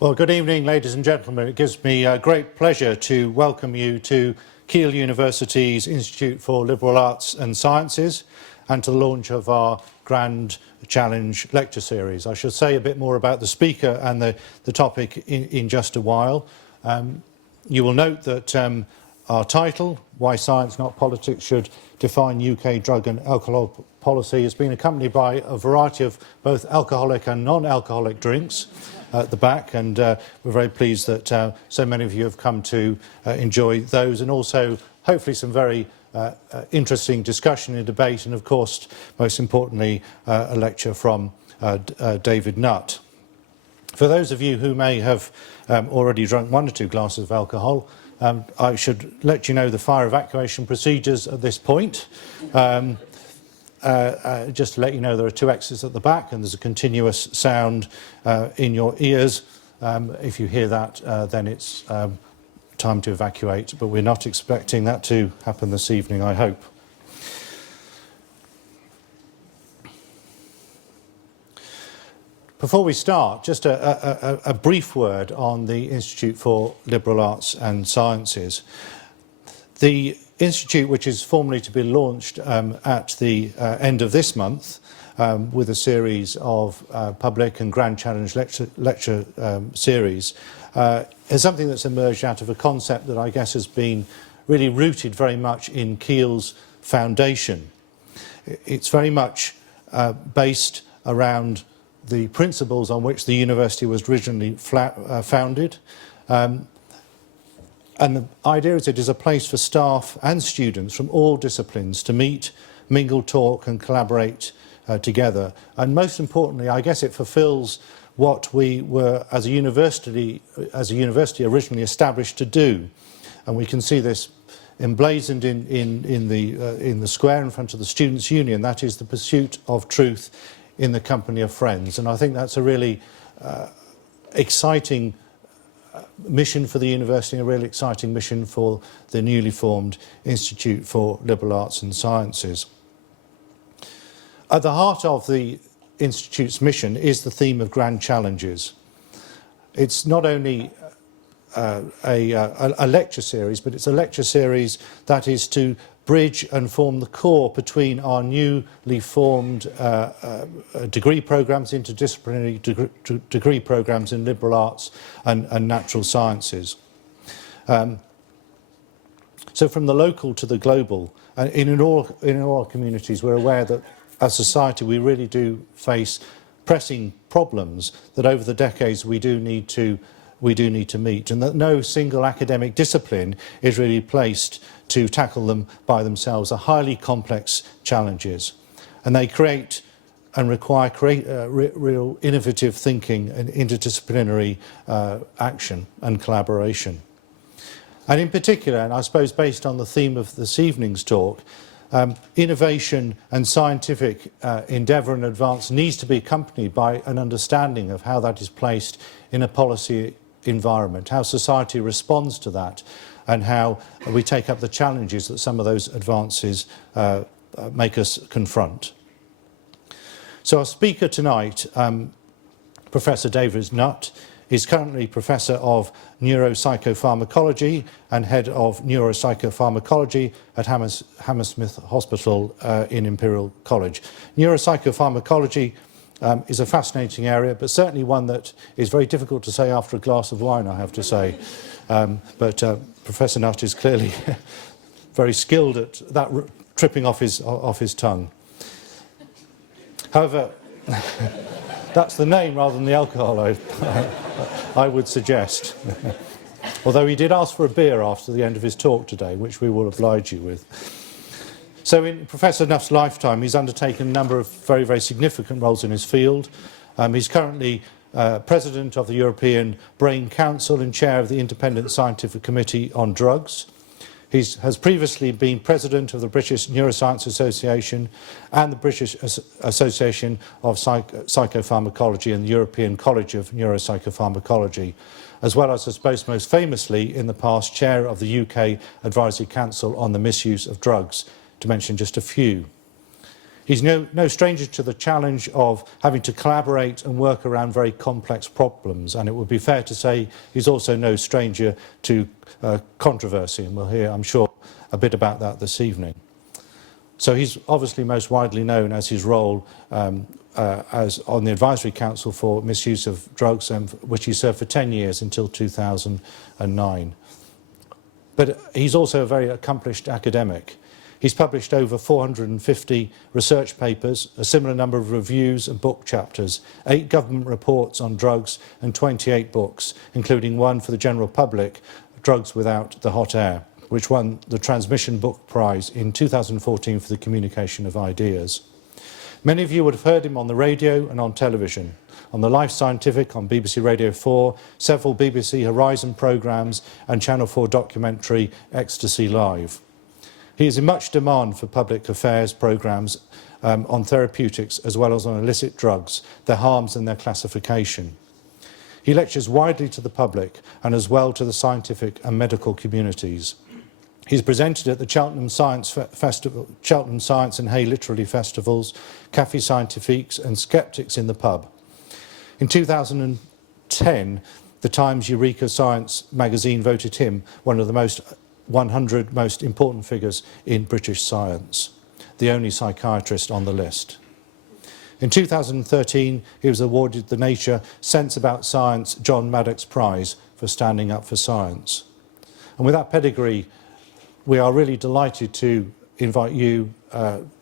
Well, good evening, ladies and gentlemen. It gives me great pleasure to welcome you to Keele University's Institute for Liberal Arts and Sciences and to the launch of our Grand Challenge lecture series. I shall say a bit more about the speaker and the topic in just a while. You will note that our title, Why Science Not Politics Should Define UK Drug and Alcohol Policy, has been accompanied by a variety of both alcoholic and non-alcoholic drinks at the back, and we're very pleased that so many of you have come to enjoy those, and also hopefully some very interesting discussion and debate, and of course most importantly a lecture from David Nutt. For those of you who may have already drunk 1 or 2 glasses of alcohol, I should let you know the fire evacuation procedures at this point. Just to let you know, there are 2 exits at the back and there's a continuous sound in your ears. If you hear that, then it's time to evacuate, but we're not expecting that to happen this evening, I hope. Before we start, just a brief word on the Institute for Liberal Arts and Sciences. The Institute, which is formally to be launched at the end of this month with a series of public and Grand Challenge lecture series, is something that's emerged out of a concept that I guess has been really rooted very much in Keele's foundation. It's very much based around the principles on which the university was originally founded. And the idea is it is a place for staff and students from all disciplines to meet, mingle, talk and collaborate together. And most importantly, I guess it fulfills what we were as a university originally established to do. And we can see this emblazoned in the square in front of the Students' Union. That is the pursuit of truth in the company of friends. And I think that's a really exciting mission for the university, a really exciting mission for the newly formed Institute for Liberal Arts and Sciences. At the heart of the Institute's mission is the theme of grand challenges. It's not only a lecture series, but it's a lecture series that is to bridge and form the core between our newly formed degree programmes, interdisciplinary degree programmes in liberal arts and natural sciences. So from the local to the global, in all our communities, we're aware that as a society we really do face pressing problems that over the decades we do need to meet, and that no single academic discipline is really placed to tackle them by themselves. Are highly complex challenges, and they create and require real innovative thinking and interdisciplinary action and collaboration. And in particular, and I suppose based on the theme of this evening's talk, innovation and scientific endeavour and advance needs to be accompanied by an understanding of how that is placed in a policy environment, how society responds to that, and how we take up the challenges that some of those advances make us confront. So our speaker tonight, Professor David Nutt, is currently Professor of Neuropsychopharmacology and Head of Neuropsychopharmacology at Hammersmith Hospital in Imperial College. Neuropsychopharmacology is a fascinating area, but certainly one that is very difficult to say after a glass of wine, I have to say. But Professor Nutt is clearly very skilled at that tripping off his tongue. However, that's the name rather than the alcohol, I would suggest. Although he did ask for a beer after the end of his talk today, which we will oblige you with. So in Professor Nutt's lifetime, he's undertaken a number of very, very significant roles in his field. He's currently President of the European Brain Council and Chair of the Independent Scientific Committee on Drugs. He has previously been President of the British Neuroscience Association and the British Association of Psychopharmacology and the European College of Neuropsychopharmacology, as well as, I suppose, most famously in the past, Chair of the UK Advisory Council on the Misuse of Drugs, to mention just a few. He's no stranger to the challenge of having to collaborate and work around very complex problems, and it would be fair to say he's also no stranger to controversy, and we'll hear, I'm sure, a bit about that this evening. So he's obviously most widely known as his role as on the Advisory Council for Misuse of Drugs, which he served for 10 years until 2009. But he's also a very accomplished academic. He's published over 450 research papers, a similar number of reviews and book chapters, 8 government reports on drugs and 28 books, including one for the general public, Drugs Without the Hot Air, which won the Transmission Book Prize in 2014 for the communication of ideas. Many of you would have heard him on the radio and on television, on the Life Scientific, on BBC Radio 4, several BBC Horizon programmes and Channel 4 documentary Ecstasy Live. He is in much demand for public affairs programmes on therapeutics as well as on illicit drugs, their harms and their classification. He lectures widely to the public and as well to the scientific and medical communities. He's presented at the Cheltenham Science Festival, Cheltenham Science and Hay Literary Festivals, Café Scientifiques and Skeptics in the Pub. In 2010, the Times Eureka Science magazine voted him one of the 100 most important figures in British science, the only psychiatrist on the list. In 2013, he was awarded the Nature Sense About Science John Maddox Prize for standing up for science. And with that pedigree, we are really delighted to invite you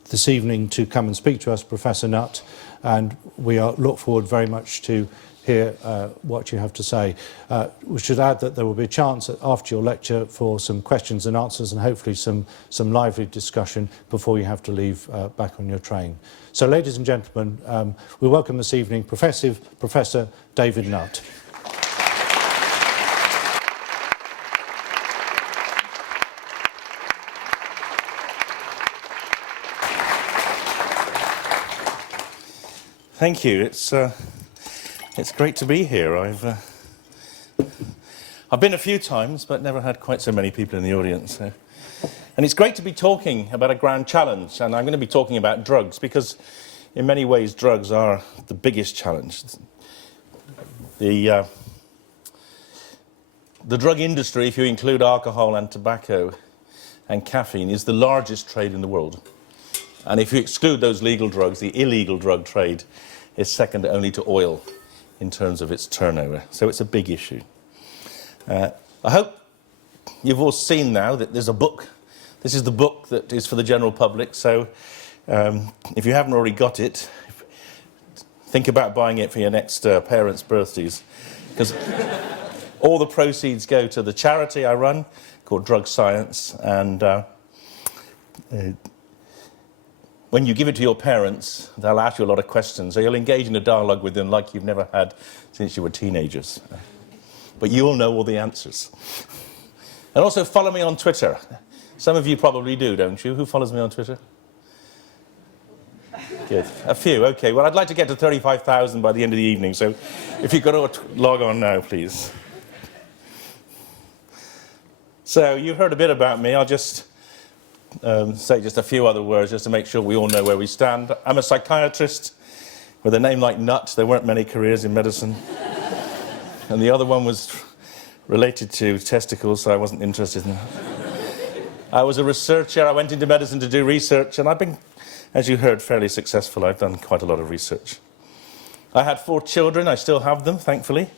this evening to come and speak to us, Professor Nutt, and we look forward very much to hear what you have to say. We should add that there will be a chance after your lecture for some questions and answers and hopefully some lively discussion before you have to leave back on your train. So, ladies and gentlemen, we welcome this evening Professor David Nutt. Thank you. It's great to be here. I've been a few times, but never had quite so many people in the audience. So. And it's great to be talking about a grand challenge, and I'm going to be talking about drugs, because in many ways drugs are the biggest challenge. The drug industry, if you include alcohol and tobacco and caffeine, is the largest trade in the world. And if you exclude those legal drugs, the illegal drug trade is second only to oil in terms of its turnover. So it's a big issue. I hope you've all seen now that there's a book. This is the book that is for the general public. So if you haven't already got it, think about buying it for your next parents' birthdays. Because all the proceeds go to the charity I run called Drug Science. And when you give it to your parents, they'll ask you a lot of questions. So you'll engage in a dialogue with them like you've never had since you were teenagers. But you'll know all the answers. And also follow me on Twitter. Some of you probably do, don't you? Who follows me on Twitter? Good. A few, okay. Well, I'd like to get to 35,000 by the end of the evening, so if you could all log on now, please. So you've heard a bit about me. I'll just say just a few other words just to make sure we all know where we stand. I'm a psychiatrist. With a name like Nutt, there weren't many careers in medicine. And the other one was related to testicles, so I wasn't interested in that. I was a researcher. I went into medicine to do research, and I've been, as you heard, fairly successful. I've done quite a lot of research. I had 4 children. I still have them, thankfully.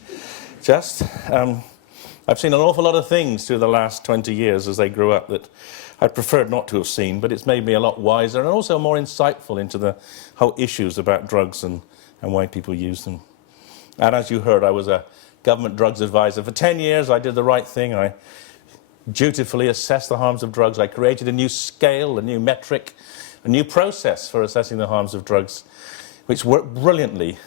I've seen an awful lot of things through the last 20 years as they grew up that I preferred not to have seen, but it's made me a lot wiser and also more insightful into the whole issues about drugs and why people use them. And as you heard, I was a government drugs advisor. For 10 years, I did the right thing. I dutifully assessed the harms of drugs. I created a new scale, a new metric, a new process for assessing the harms of drugs, which worked brilliantly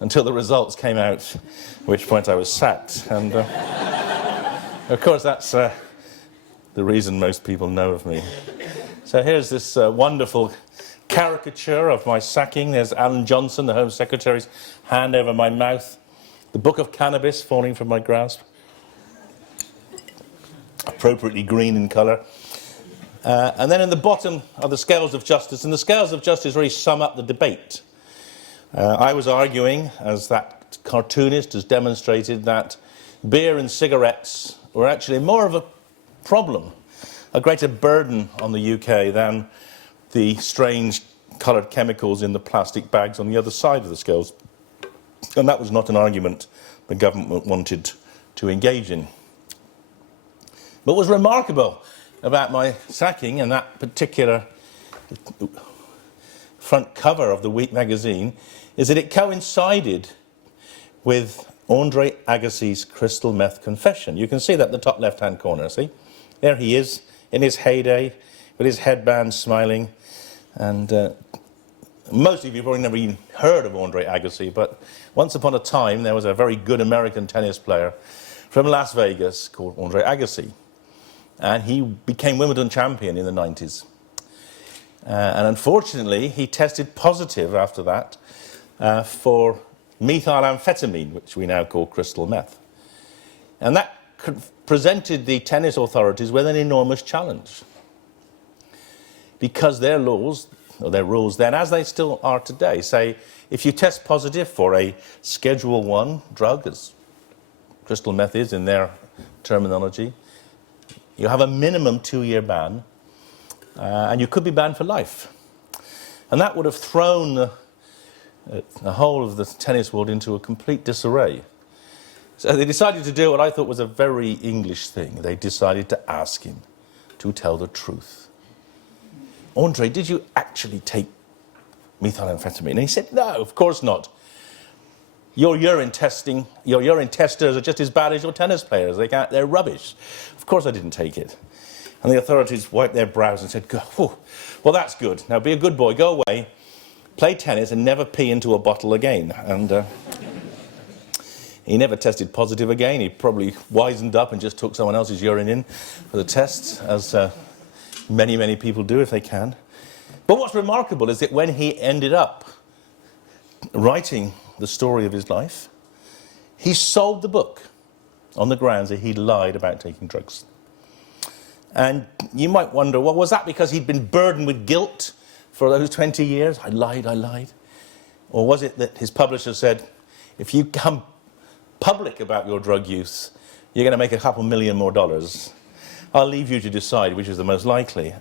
until the results came out, at which point I was sacked. And of course, that's the reason most people know of me. So here's this wonderful caricature of my sacking. There's Alan Johnson, the Home Secretary's hand over my mouth. The book of Cannabis falling from my grasp. Appropriately green in colour. And then in the bottom are the scales of justice, and the scales of justice really sum up the debate. I was arguing, as that cartoonist has demonstrated, that beer and cigarettes were actually more of a problem, a greater burden on the UK than the strange coloured chemicals in the plastic bags on the other side of the scales. And that was not an argument the government wanted to engage in. But what was remarkable about my sacking and that particular front cover of the Week magazine is that it coincided with Andre Agassi's crystal meth confession. You can see that in the top left-hand corner, see? There he is, in his heyday, with his headband smiling. And most of you probably never even heard of Andre Agassi, but once upon a time there was a very good American tennis player from Las Vegas called Andre Agassi. And he became Wimbledon champion in the 90s. And unfortunately, he tested positive after that for methylamphetamine, which we now call crystal meth. And that presented the tennis authorities with an enormous challenge. Because their laws, or their rules then, as they still are today, say if you test positive for a Schedule 1 drug, as crystal meth is in their terminology, you have a minimum 2-year ban, and you could be banned for life. And that would have thrown the whole of the tennis world into a complete disarray. So they decided to do what I thought was a very English thing. They decided to ask him to tell the truth. Andre, did you actually take methylamphetamine? And he said, no, of course not. Your urine testers are just as bad as your tennis players. They're rubbish. Of course I didn't take it. And the authorities wiped their brows and said, well, that's good. Now be a good boy, go away, play tennis and never pee into a bottle again. And he never tested positive again. He probably wisened up and just took someone else's urine in for the tests, as many, many people do if they can. But what's remarkable is that when he ended up writing the story of his life, he sold the book on the grounds that he'd lied about taking drugs. And you might wonder, well, was that because he'd been burdened with guilt for those 20 years? I lied. Or was it that his publisher said, if you come public about your drug use, you're going to make a couple million more dollars? I'll leave you to decide which is the most likely.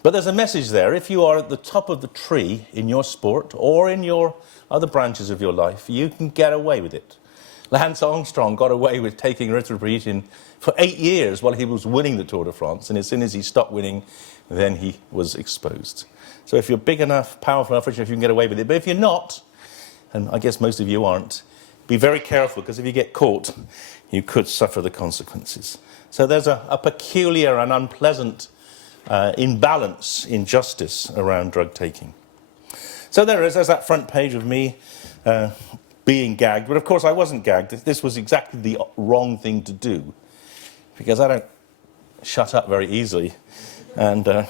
But there's a message there. If you are at the top of the tree in your sport or in your other branches of your life, you can get away with it. Lance Armstrong got away with taking erythropoietin for 8 years while he was winning the Tour de France, and as soon as he stopped winning, then he was exposed. So if you're big enough, powerful enough, rich enough, you can get away with it. But if you're not, and I guess most of you aren't, be very careful, because if you get caught, you could suffer the consequences. So there's a peculiar and unpleasant imbalance in justice around drug taking. So there's that front page of me being gagged. But of course I wasn't gagged. This was exactly the wrong thing to do, because I don't shut up very easily. And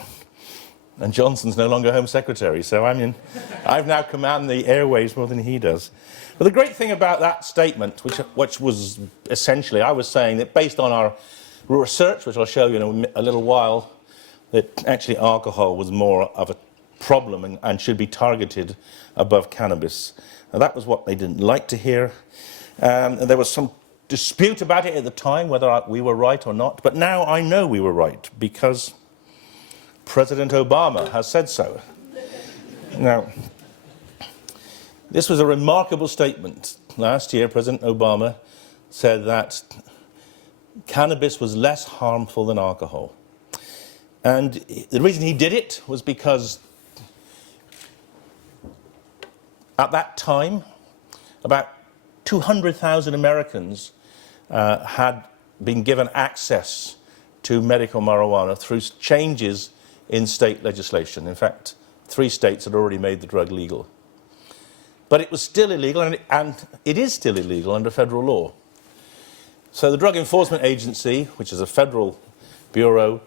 Johnson's no longer Home Secretary, so I've now command the airwaves more than he does. But the great thing about that statement, which was essentially, I was saying that based on our research, which I'll show you in a little while, that actually alcohol was more of a problem and should be targeted above cannabis. Now, that was what they didn't like to hear. And there was some dispute about it at the time, whether we were right or not. But now I know we were right, because President Obama has said so. Now, this was a remarkable statement. Last year, President Obama said that cannabis was less harmful than alcohol. And the reason he did it was because at that time, about 200,000 Americans had been given access to medical marijuana through changes in state legislation. In fact, 3 states had already made the drug legal. But it was still illegal, and it is still illegal under federal law. So the Drug Enforcement Agency, which is a federal bureau,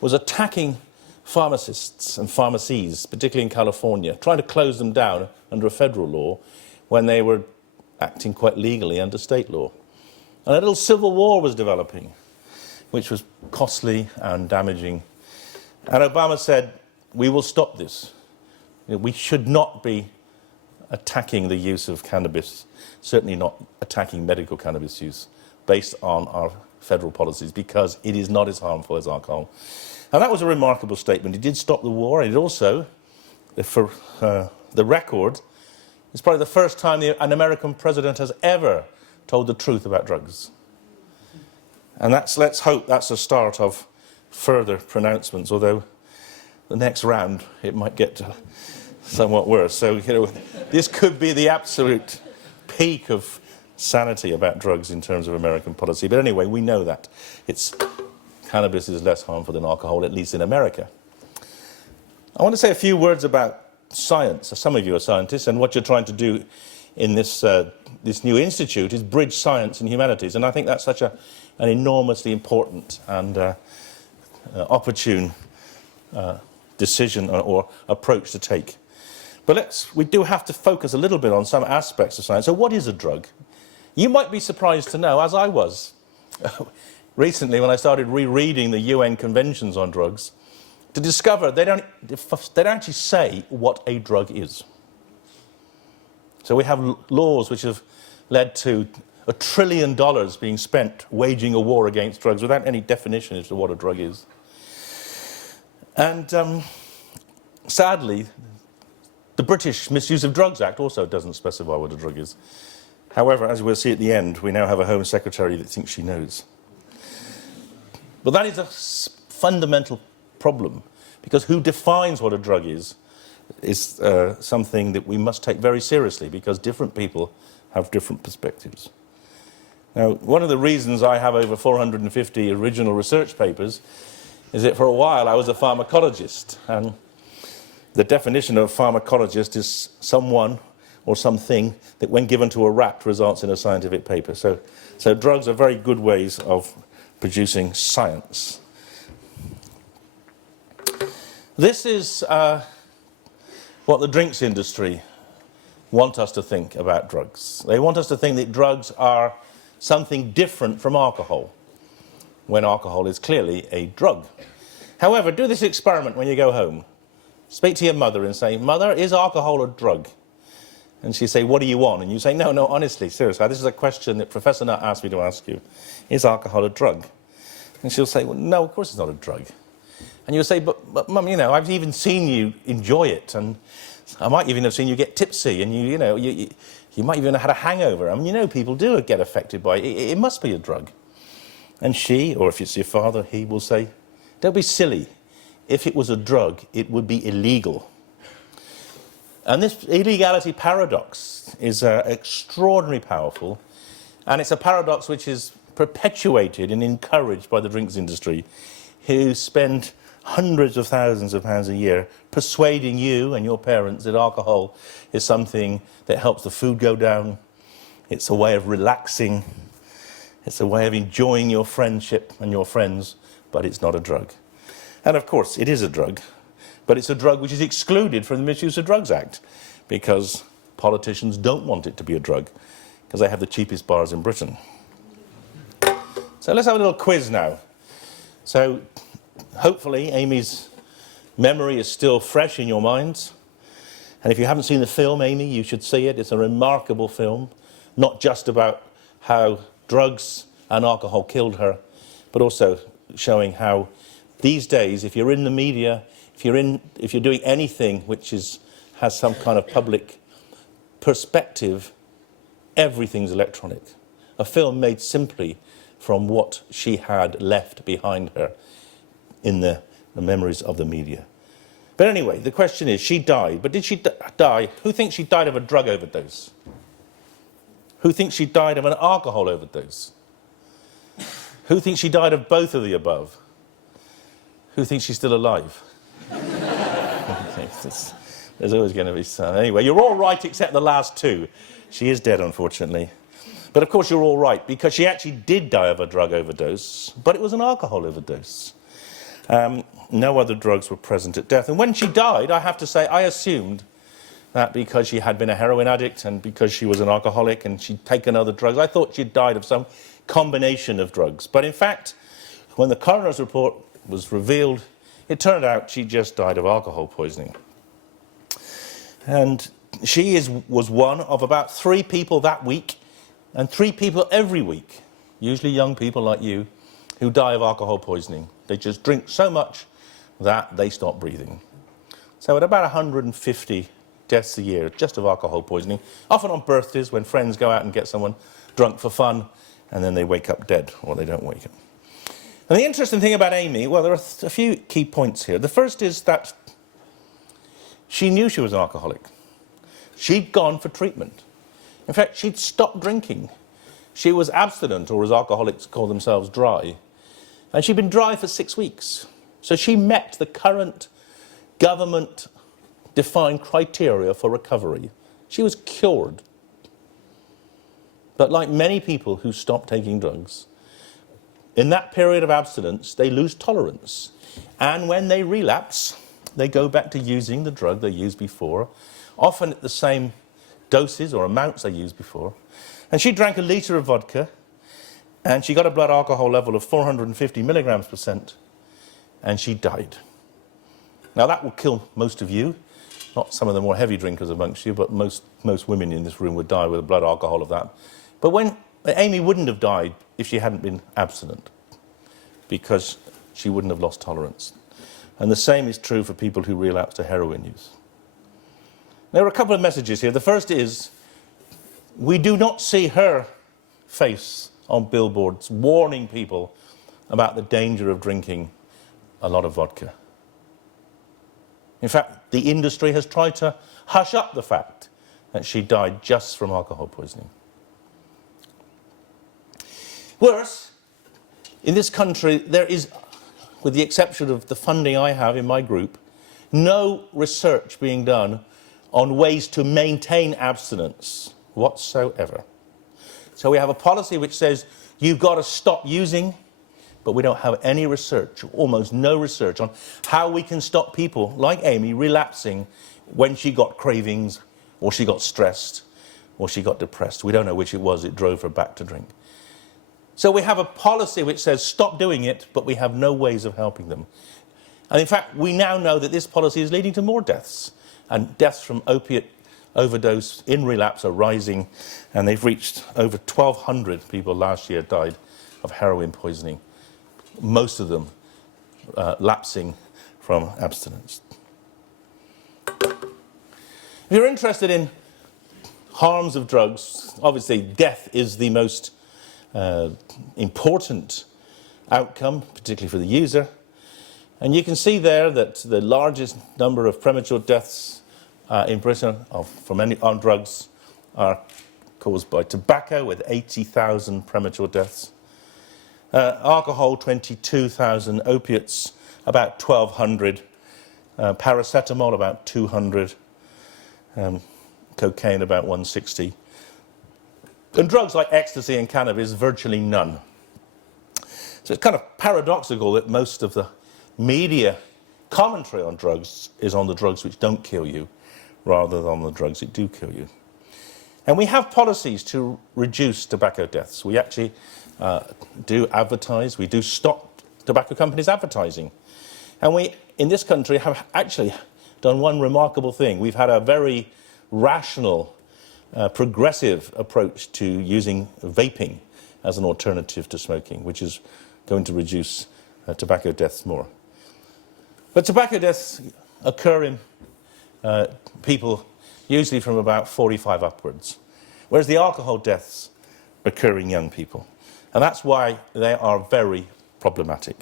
was attacking pharmacists and pharmacies, particularly in California, trying to close them down under a federal law when they were acting quite legally under state law. And a little civil war was developing which was costly and damaging. And Obama said, we will stop this. We should not be attacking the use of cannabis, certainly not attacking medical cannabis use, based on our federal policies, because it is not as harmful as alcohol. And that was a remarkable statement. It did stop the war, and it also, for the record, it's probably the first time an American president has ever told the truth about drugs. And let's hope that's the start of further pronouncements, although the next round it might get somewhat worse. So, this could be the absolute peak of sanity about drugs in terms of American policy. But anyway, we know that. Cannabis is less harmful than alcohol, at least in America. I want to say a few words about science. Some of you are scientists, and what you're trying to do in this new institute is bridge science and humanities. And I think that's such an enormously important and opportune decision or approach to take. But we do have to focus a little bit on some aspects of science. So what is a drug? You might be surprised to know, as I was recently when I started rereading the UN conventions on drugs, to discover they don't actually say what a drug is. So we have laws which have led to $1 trillion being spent waging a war against drugs without any definition as to what a drug is. And sadly, the British Misuse of Drugs Act also doesn't specify what a drug is. However, as we'll see at the end, we now have a Home Secretary that thinks she knows. But that is a fundamental problem, because who defines what a drug is something that we must take very seriously, because different people have different perspectives. Now, one of the reasons I have over 450 original research papers is that for a while I was a pharmacologist, and the definition of pharmacologist is someone or something that, when given to a rat, results in a scientific paper. So drugs are very good ways of producing science. This is what the drinks industry want us to think about drugs. They want us to think that drugs are something different from alcohol, when alcohol is clearly a drug. However, do this experiment when you go home. Speak to your mother and say, "Mother, is alcohol a drug?" And she'd say, "What do you want?" And you say, no, honestly, seriously, this is a question that Professor Nutt asked me to ask you. Is alcohol a drug? And she'll say, "Well, no, of course it's not a drug." And you'll say, but Mum, I've even seen you enjoy it, and I might even have seen you get tipsy, and you might even have had a hangover. I mean, people do get affected by it. It must be a drug. And she, or if it's your father, he will say, "Don't be silly. If it was a drug, it would be illegal." And this illegality paradox is extraordinarily powerful, and it's a paradox which is perpetuated and encouraged by the drinks industry, who spend hundreds of thousands of pounds a year persuading you and your parents that alcohol is something that helps the food go down, it's a way of relaxing, it's a way of enjoying your friendship and your friends, but it's not a drug. And of course, it is a drug, but it's a drug which is excluded from the Misuse of Drugs Act, because politicians don't want it to be a drug, because they have the cheapest bars in Britain. So let's have a little quiz now. So hopefully Amy's memory is still fresh in your minds. And if you haven't seen the film, Amy, you should see it. It's a remarkable film, not just about how drugs and alcohol killed her, but also showing how these days, if you're in the media, if you're doing anything which has some kind of public perspective, everything's electronic. A film made simply from what she had left behind her in the memories of the media. But anyway, the question is, she died. But did she die? Who thinks she died of a drug overdose? Who thinks she died of an alcohol overdose? Who thinks she died of both of the above? Who thinks she's still alive? Okay, there's always going to be some. Anyway, you're all right except the last two. She is dead, unfortunately. But of course you're all right, because she actually did die of a drug overdose, but it was an alcohol overdose. No other drugs were present at death. And when she died, I have to say, I assumed that because she had been a heroin addict and because she was an alcoholic and she'd taken other drugs, I thought she'd died of some combination of drugs. But in fact, when the coroner's report was revealed, it turned out she just died of alcohol poisoning. And she was one of about 3 people that week, and 3 people every week, usually young people like you, who die of alcohol poisoning. They just drink so much that they stop breathing. So at about 150 deaths a year just of alcohol poisoning, often on birthdays when friends go out and get someone drunk for fun, and then they wake up dead, or they don't wake up. And the interesting thing about Amy, well, there are a few key points here. The first is that she knew she was an alcoholic. She'd gone for treatment. In fact, she'd stopped drinking. She was abstinent, or as alcoholics call themselves, dry. And she'd been dry for 6 weeks. So she met the current government-defined criteria for recovery. She was cured. But like many people who stop taking drugs, in that period of abstinence, they lose tolerance. And when they relapse, they go back to using the drug they used before, often at the same doses or amounts they used before. And she drank a litre of vodka, and she got a blood alcohol level of 450 milligrams %, and she died. Now that will kill most of you, not some of the more heavy drinkers amongst you, but most women in this room would die with a blood alcohol of that. But Amy wouldn't have died if she hadn't been abstinent, because she wouldn't have lost tolerance. And the same is true for people who relapse to heroin use. There are a couple of messages here. The first is, we do not see her face on billboards warning people about the danger of drinking a lot of vodka. In fact, the industry has tried to hush up the fact that she died just from alcohol poisoning. Worse, in this country, there is, with the exception of the funding I have in my group, no research being done on ways to maintain abstinence whatsoever. So we have a policy which says you've got to stop using, but we don't have any research, almost no research, on how we can stop people like Amy relapsing when she got cravings, or she got stressed, or she got depressed. We don't know which it was that drove her back to drink. So we have a policy which says stop doing it, but we have no ways of helping them. And in fact, we now know that this policy is leading to more deaths. And deaths from opiate overdose in relapse are rising, and they've reached over 1,200 people last year died of heroin poisoning, most of them lapsing from abstinence. If you're interested in harms of drugs, obviously death is the most important outcome, particularly for the user. And you can see there that the largest number of premature deaths in Britain on drugs are caused by tobacco, with 80,000 premature deaths. Alcohol, 22,000. Opiates, about 1,200. Paracetamol, about 200. Cocaine, about 160. And drugs like ecstasy and cannabis, virtually none. So it's kind of paradoxical that most of the media commentary on drugs is on the drugs which don't kill you, rather than on the drugs that do kill you. And we have policies to reduce tobacco deaths. We actually do advertise. We do stop tobacco companies advertising. And we, in this country, have actually done one remarkable thing. We've had a very rational, progressive approach to using vaping as an alternative to smoking, which is going to reduce tobacco deaths more. But tobacco deaths occur in people usually from about 45 upwards, whereas the alcohol deaths occur in young people. And that's why they are very problematic.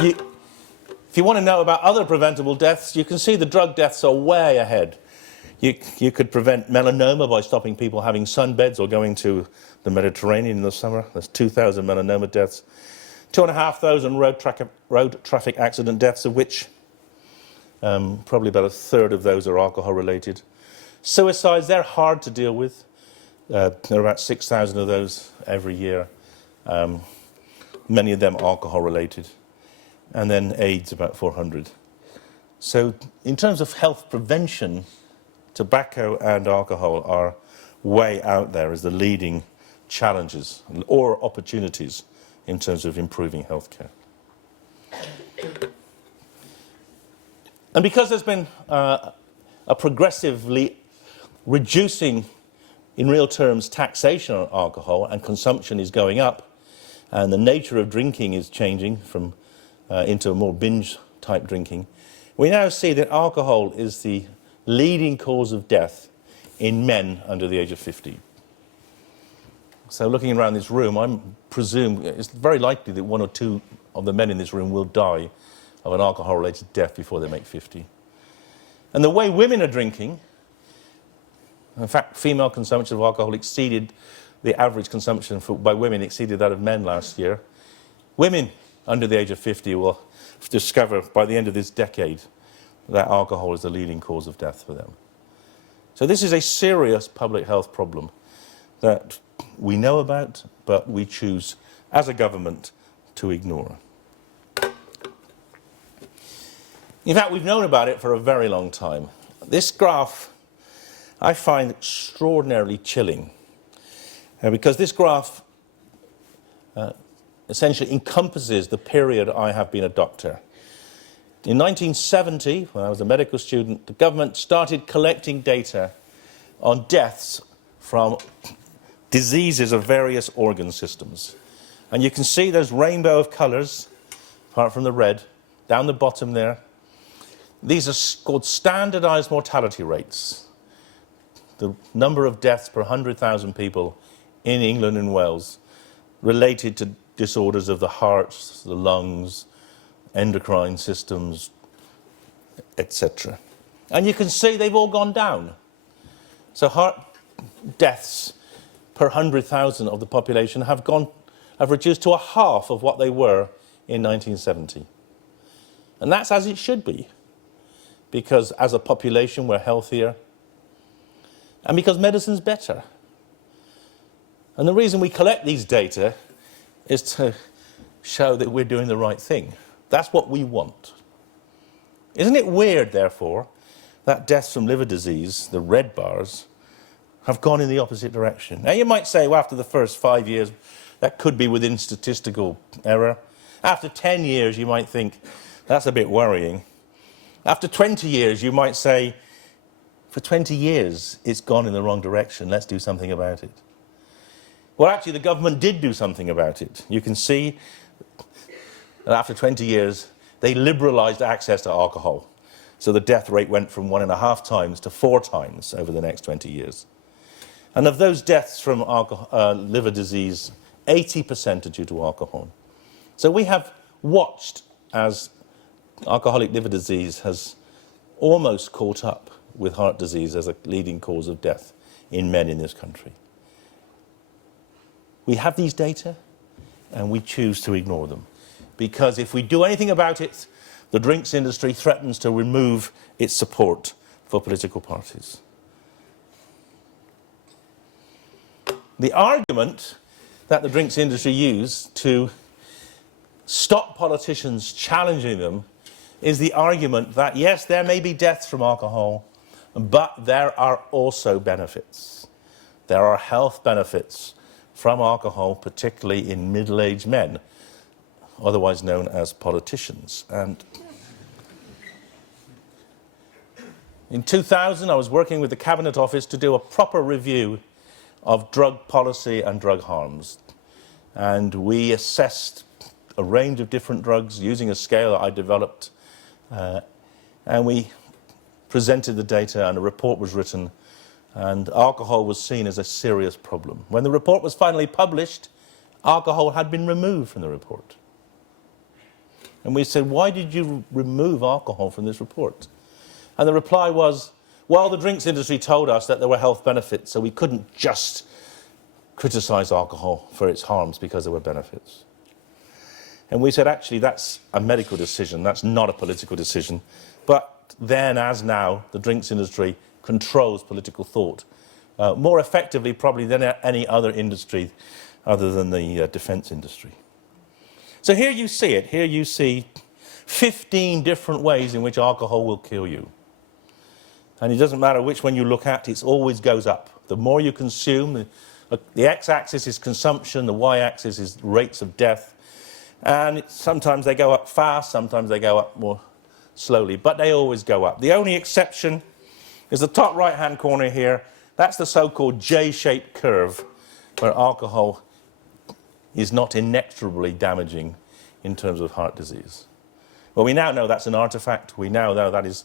If you want to know about other preventable deaths, you can see the drug deaths are way ahead. You could prevent melanoma by stopping people having sunbeds or going to the Mediterranean in the summer. There's 2,000 melanoma deaths. 2,500 road traffic accident deaths, of which probably about a third of those are alcohol-related. Suicides, they're hard to deal with. There are about 6,000 of those every year. Many of them alcohol-related. And then AIDS, about 400. So in terms of health prevention, tobacco and alcohol are way out there as the leading challenges or opportunities in terms of improving healthcare. And because there's been a progressively reducing, in real terms, taxation on alcohol, and consumption is going up, and the nature of drinking is changing from into a more binge-type drinking, we now see that alcohol is the leading cause of death in men under the age of 50. So looking around this room, I presume it's very likely that 1 or 2 of the men in this room will die of an alcohol-related death before they make 50. And the way women are drinking, in fact, female consumption of alcohol exceeded the average consumption by women exceeded that of men last year. Women under the age of 50 will discover by the end of this decade that alcohol is the leading cause of death for them. So this is a serious public health problem that we know about, but we choose, as a government, to ignore. In fact, we've known about it for a very long time. This graph I find extraordinarily chilling, because this graph essentially encompasses the period I have been a doctor. In 1970, when I was a medical student, the government started collecting data on deaths from diseases of various organ systems. And you can see there's rainbow of colours, apart from the red, down the bottom there. These are called standardised mortality rates. The number of deaths per 100,000 people in England and Wales related to disorders of the heart, the lungs, endocrine systems, etc. And you can see they've all gone down. So heart deaths per 100,000 of the population have reduced to a half of what they were in 1970. And that's as it should be, because as a population we're healthier, and because medicine's better. And the reason we collect these data is to show that we're doing the right thing. That's what we want. Isn't it weird, therefore, that deaths from liver disease, the red bars, have gone in the opposite direction? Now, you might say, well, after the first 5 years, that could be within statistical error. After 10 years, you might think, that's a bit worrying. After 20 years, you might say, for 20 years, it's gone in the wrong direction. Let's do something about it. Well, actually, the government did do something about it. You can see that after 20 years, they liberalised access to alcohol. So the death rate went from 1.5 times to 4 times over the next 20 years. And of those deaths from liver disease, 80% are due to alcohol. So we have watched as alcoholic liver disease has almost caught up with heart disease as a leading cause of death in men in this country. We have these data, and we choose to ignore them. Because if we do anything about it, the drinks industry threatens to remove its support for political parties. The argument that the drinks industry use to stop politicians challenging them is the argument that, yes, there may be deaths from alcohol, but there are also benefits. There are health benefits from alcohol, particularly in middle-aged men, otherwise known as politicians. And in 2000, I was working with the Cabinet Office to do a proper review of drug policy and drug harms. And we assessed a range of different drugs using a scale that I developed. And we presented the data, and a report was written, and alcohol was seen as a serious problem. When the report was finally published, alcohol had been removed from the report. And we said, why did you remove alcohol from this report? And the reply was, well, the drinks industry told us that there were health benefits, so we couldn't just criticise alcohol for its harms because there were benefits. And we said, actually, that's a medical decision, that's not a political decision. But then, as now, the drinks industry controls political thought more effectively probably than any other industry other than the defence industry. So here you see it. Here you see 15 different ways in which alcohol will kill you. And it doesn't matter which one you look at, it always goes up. The more you consume The x-axis is consumption, the y-axis is rates of death, and sometimes they go up fast, sometimes they go up more slowly, but they always go up. The only exception is the top right-hand corner here. That's the so-called J-shaped curve, where alcohol is not inexorably damaging in terms of heart disease. Well, we now know that's an artifact. We now know that is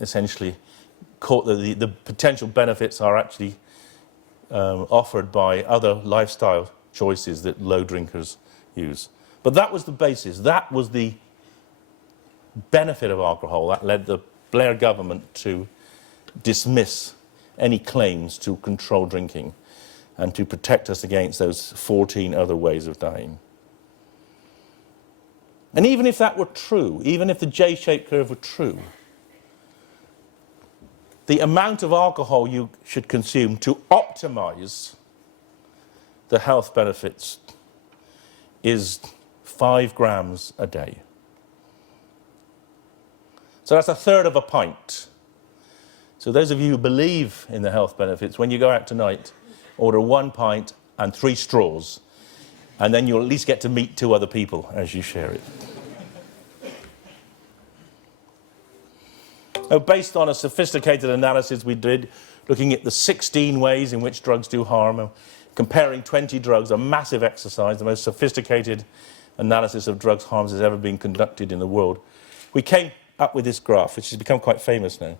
essentially the potential benefits are actually offered by other lifestyle choices that low drinkers use. But that was the basis. That was the benefit of alcohol that led the Blair government to dismiss any claims to control drinking and to protect us against those 14 other ways of dying. And even if that were true, even if the J-shaped curve were true, the amount of alcohol you should consume to optimize the health benefits is 5 grams a day. So that's a third of a pint. So those of you who believe in the health benefits, when you go out tonight, order 1 pint and 3 straws, and then you'll at least get to meet 2 other people as you share it. Based on a sophisticated analysis we did, looking at the 16 ways in which drugs do harm, comparing 20 drugs, a massive exercise, the most sophisticated analysis of drugs harms has ever been conducted in the world, we came up with this graph, which has become quite famous now.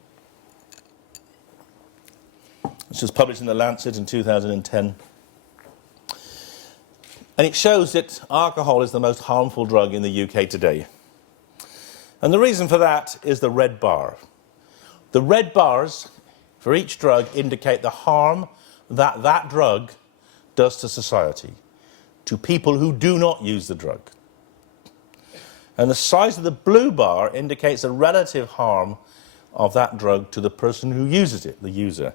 This was published in The Lancet in 2010. And it shows that alcohol is the most harmful drug in the UK today. And the reason for that is the red bar. The red bars for each drug indicate the harm that that drug does to society, to people who do not use the drug. And the size of the blue bar indicates the relative harm of that drug to the person who uses it, the user.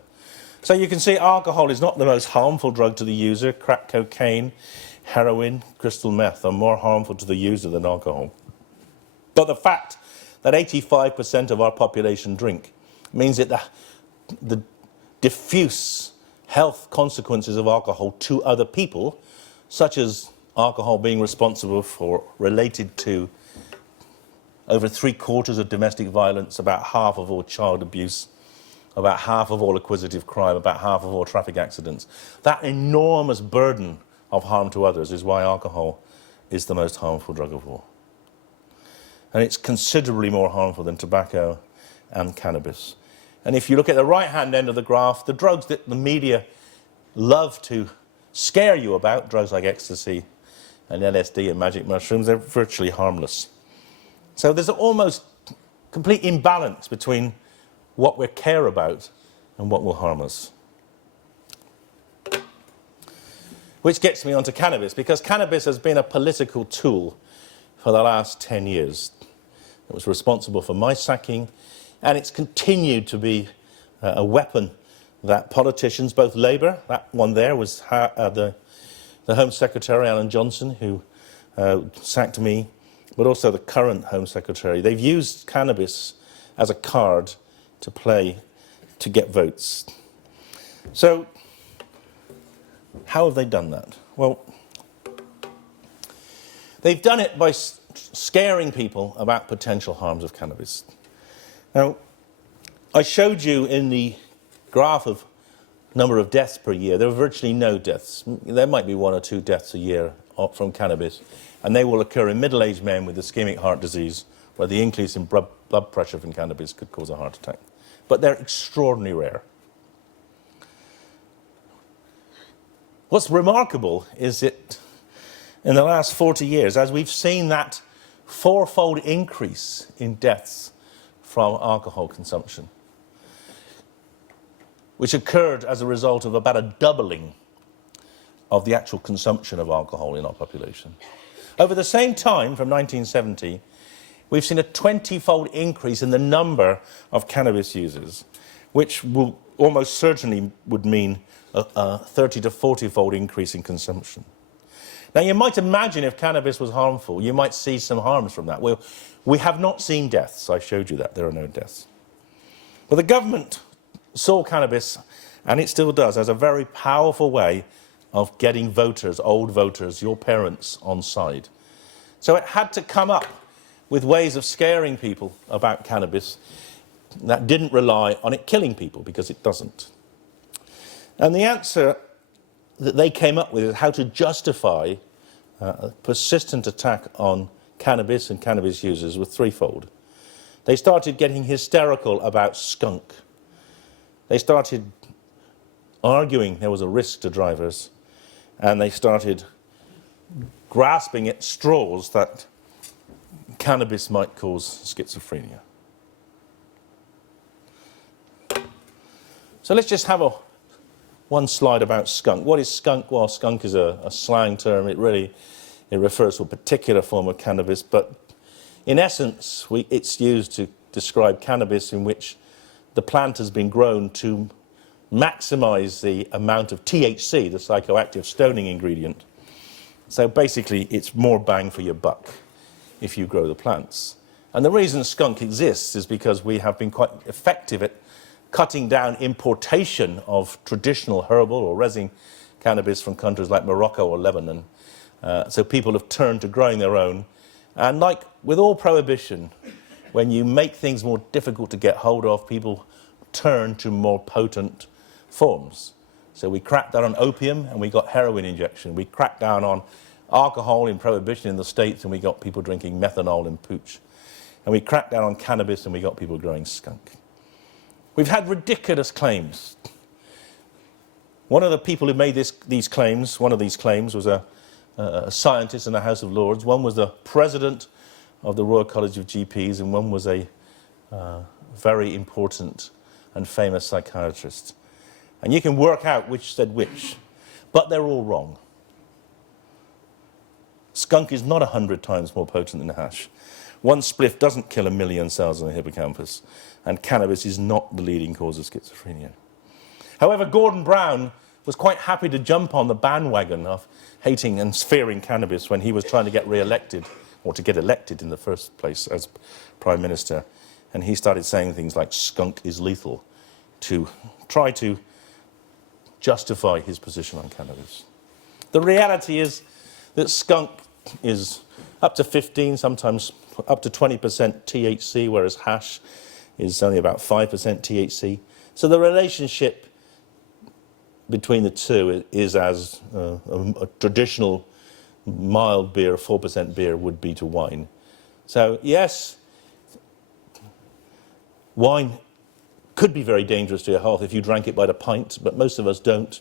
So you can see alcohol is not the most harmful drug to the user. Crack cocaine, heroin, crystal meth are more harmful to the user than alcohol. But the fact that 85% of our population drink means that the diffuse health consequences of alcohol to other people, such as alcohol being responsible for, related to, over 3/4 of domestic violence, about half of all child abuse, about half of all acquisitive crime, about half of all traffic accidents. That enormous burden of harm to others is why alcohol is the most harmful drug of all. And it's considerably more harmful than tobacco and cannabis. And if you look at the right-hand end of the graph, the drugs that the media love to scare you about, drugs like ecstasy and LSD and magic mushrooms, they're virtually harmless. So there's an almost complete imbalance between what we care about and what will harm us. Which gets me onto cannabis, because cannabis has been a political tool for the last 10 years. It was responsible for my sacking, and it's continued to be a weapon that politicians, both Labour, that one there was the Home Secretary, Alan Johnson, who sacked me, but also the current Home Secretary. They've used cannabis as a card to play to get votes. So, how have they done that? Well, they've done it by scaring people about potential harms of cannabis. Now, I showed you in the graph of number of deaths per year, there are virtually no deaths. There might be 1 or 2 deaths a year from cannabis, and they will occur in middle-aged men with ischemic heart disease, where the increase in blood pressure from cannabis could cause a heart attack. But they're extraordinarily rare. What's remarkable is that in the last 40 years, as we've seen that 4-fold increase in deaths from alcohol consumption, which occurred as a result of about a doubling of the actual consumption of alcohol in our population. Over the same time, from 1970, we've seen a 20-fold increase in the number of cannabis users, which will almost certainly would mean a 30 to 40-fold increase in consumption. Now, you might imagine if cannabis was harmful, you might see some harms from that. Well, we have not seen deaths. I showed you that. There are no deaths. But the government saw cannabis and it still does, as a very powerful way of getting voters, old voters, your parents, on side. So it had to come up with ways of scaring people about cannabis that didn't rely on it killing people, because it doesn't. And the answer that they came up with is how to justify a persistent attack on cannabis and cannabis users was threefold. They started getting hysterical about skunk. They started arguing there was a risk to drivers, and they started grasping at straws that cannabis might cause schizophrenia. So let's just have one slide about skunk. What is skunk? Well, skunk is a slang term. It refers to a particular form of cannabis, but in essence, it's used to describe cannabis in which the plant has been grown to maximize the amount of THC, the psychoactive stoning ingredient. So basically, it's more bang for your buck if you grow the plants. And the reason skunk exists is because we have been quite effective at cutting down importation of traditional herbal or resin cannabis from countries like Morocco or Lebanon. So people have turned to growing their own. And like with all prohibition, when you make things more difficult to get hold of, people turn to more potent forms. So we cracked down on opium and we got heroin injection. We cracked down on alcohol in prohibition in the States and we got people drinking methanol and pooch. And we cracked down on cannabis and we got people growing skunk. We've had ridiculous claims. One of the people who made these claims was a scientist in the House of Lords. One was the president of the Royal College of GPs, and one was a very important and famous psychiatrist. And you can work out which said which, but they're all wrong. Skunk is not 100 times more potent than hash. One spliff doesn't kill 1 million cells in the hippocampus, and cannabis is not the leading cause of schizophrenia. However, Gordon Brown was quite happy to jump on the bandwagon of hating and fearing cannabis when he was trying to get re-elected, or to get elected in the first place as Prime Minister. And he started saying things like skunk is lethal to try to justify his position on cannabis. The reality is that skunk is up to 15, sometimes up to 20% THC, whereas hash is only about 5% THC. So the relationship between the two is as a traditional mild beer, 4% beer, would be to wine. So yes, wine could be very dangerous to your health if you drank it by the pint, but most of us don't.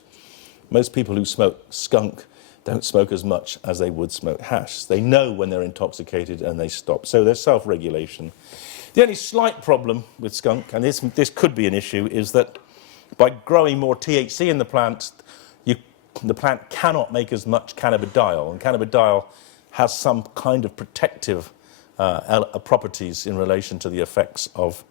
Most people who smoke skunk don't smoke as much as they would smoke hash. They know when they're intoxicated and they stop. So there's self-regulation. The only slight problem with skunk, and this could be an issue, is that by growing more THC in the plant, the plant cannot make as much cannabidiol, and cannabidiol has some kind of protective properties in relation to the effects of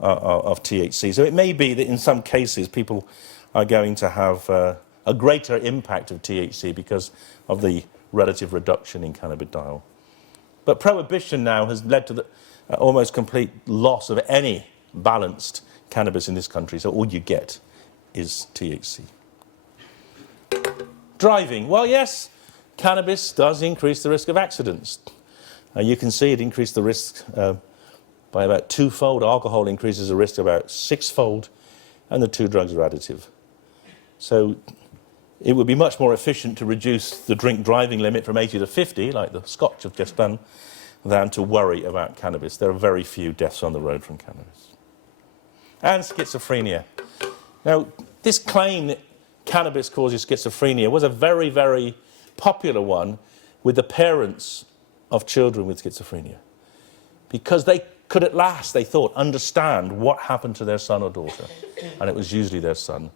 THC. So it may be that in some cases people are going to have a greater impact of THC because of the relative reduction in cannabidiol. But prohibition now has led to the almost complete loss of any balanced cannabis in this country, so all you get is THC. Driving. Well, yes, cannabis does increase the risk of accidents. You can see it increased the risk by about 2-fold. Alcohol increases the risk about 6-fold, and the two drugs are additive. So it would be much more efficient to reduce the drink driving limit from 80 to 50, like the Scotch have just done, than to worry about cannabis. There are very few deaths on the road from cannabis. And schizophrenia. Now, this claim that cannabis causes schizophrenia was a very, very popular one with the parents of children with schizophrenia, because they could at last, they thought, understand what happened to their son or daughter, and it was usually their son.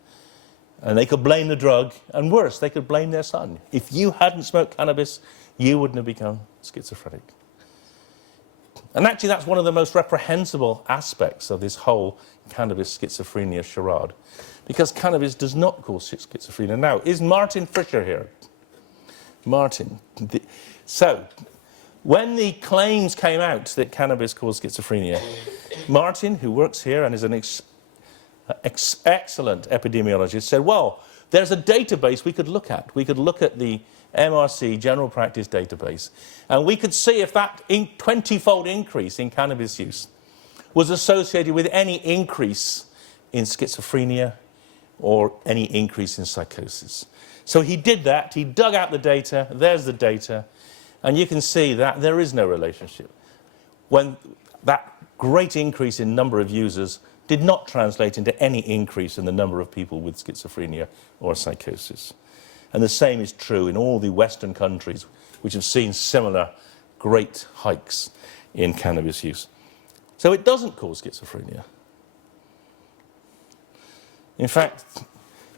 And they could blame the drug, and worse, they could blame their son. If you hadn't smoked cannabis, you wouldn't have become schizophrenic. And actually, that's one of the most reprehensible aspects of this whole cannabis schizophrenia charade, because cannabis does not cause schizophrenia. Now, is Martin Fisher here? Martin. So, when the claims came out that cannabis caused schizophrenia, Martin, who works here and is excellent epidemiologist, said, well, there's a database we could look at. We could look at the MRC, General Practice Database, and we could see if that 20-fold increase in cannabis use was associated with any increase in schizophrenia or any increase in psychosis. So he did that, he dug out the data, there's the data, and you can see that there is no relationship. When that great increase in number of users did not translate into any increase in the number of people with schizophrenia or psychosis. And the same is true in all the Western countries which have seen similar great hikes in cannabis use. So it doesn't cause schizophrenia. In fact,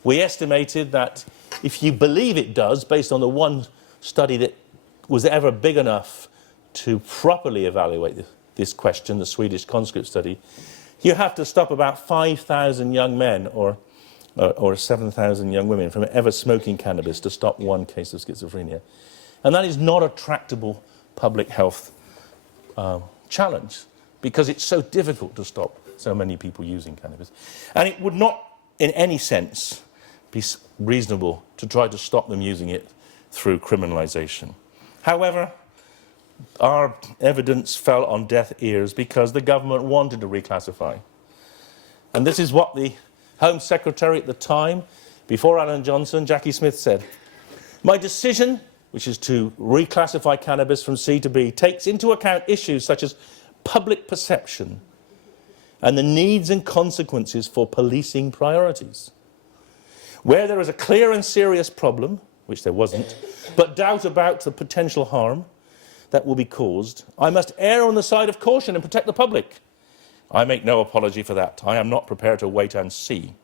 we estimated that if you believe it does, based on the one study that was ever big enough to properly evaluate this question, the Swedish conscript study, you have to stop about 5,000 young men or 7,000 young women from ever smoking cannabis to stop one case of schizophrenia. And that is not a tractable public health challenge, because it's so difficult to stop so many people using cannabis. And it would not, in any sense, be reasonable to try to stop them using it through criminalisation. However, our evidence fell on deaf ears because the government wanted to reclassify. And this is what the Home Secretary at the time, before Alan Johnson, Jackie Smith, said. My decision, which is to reclassify cannabis from C to B, takes into account issues such as public perception and the needs and consequences for policing priorities. Where there is a clear and serious problem, which there wasn't, but doubt about the potential harm that will be caused, I must err on the side of caution and protect the public. I make no apology for that. I am not prepared to wait and see.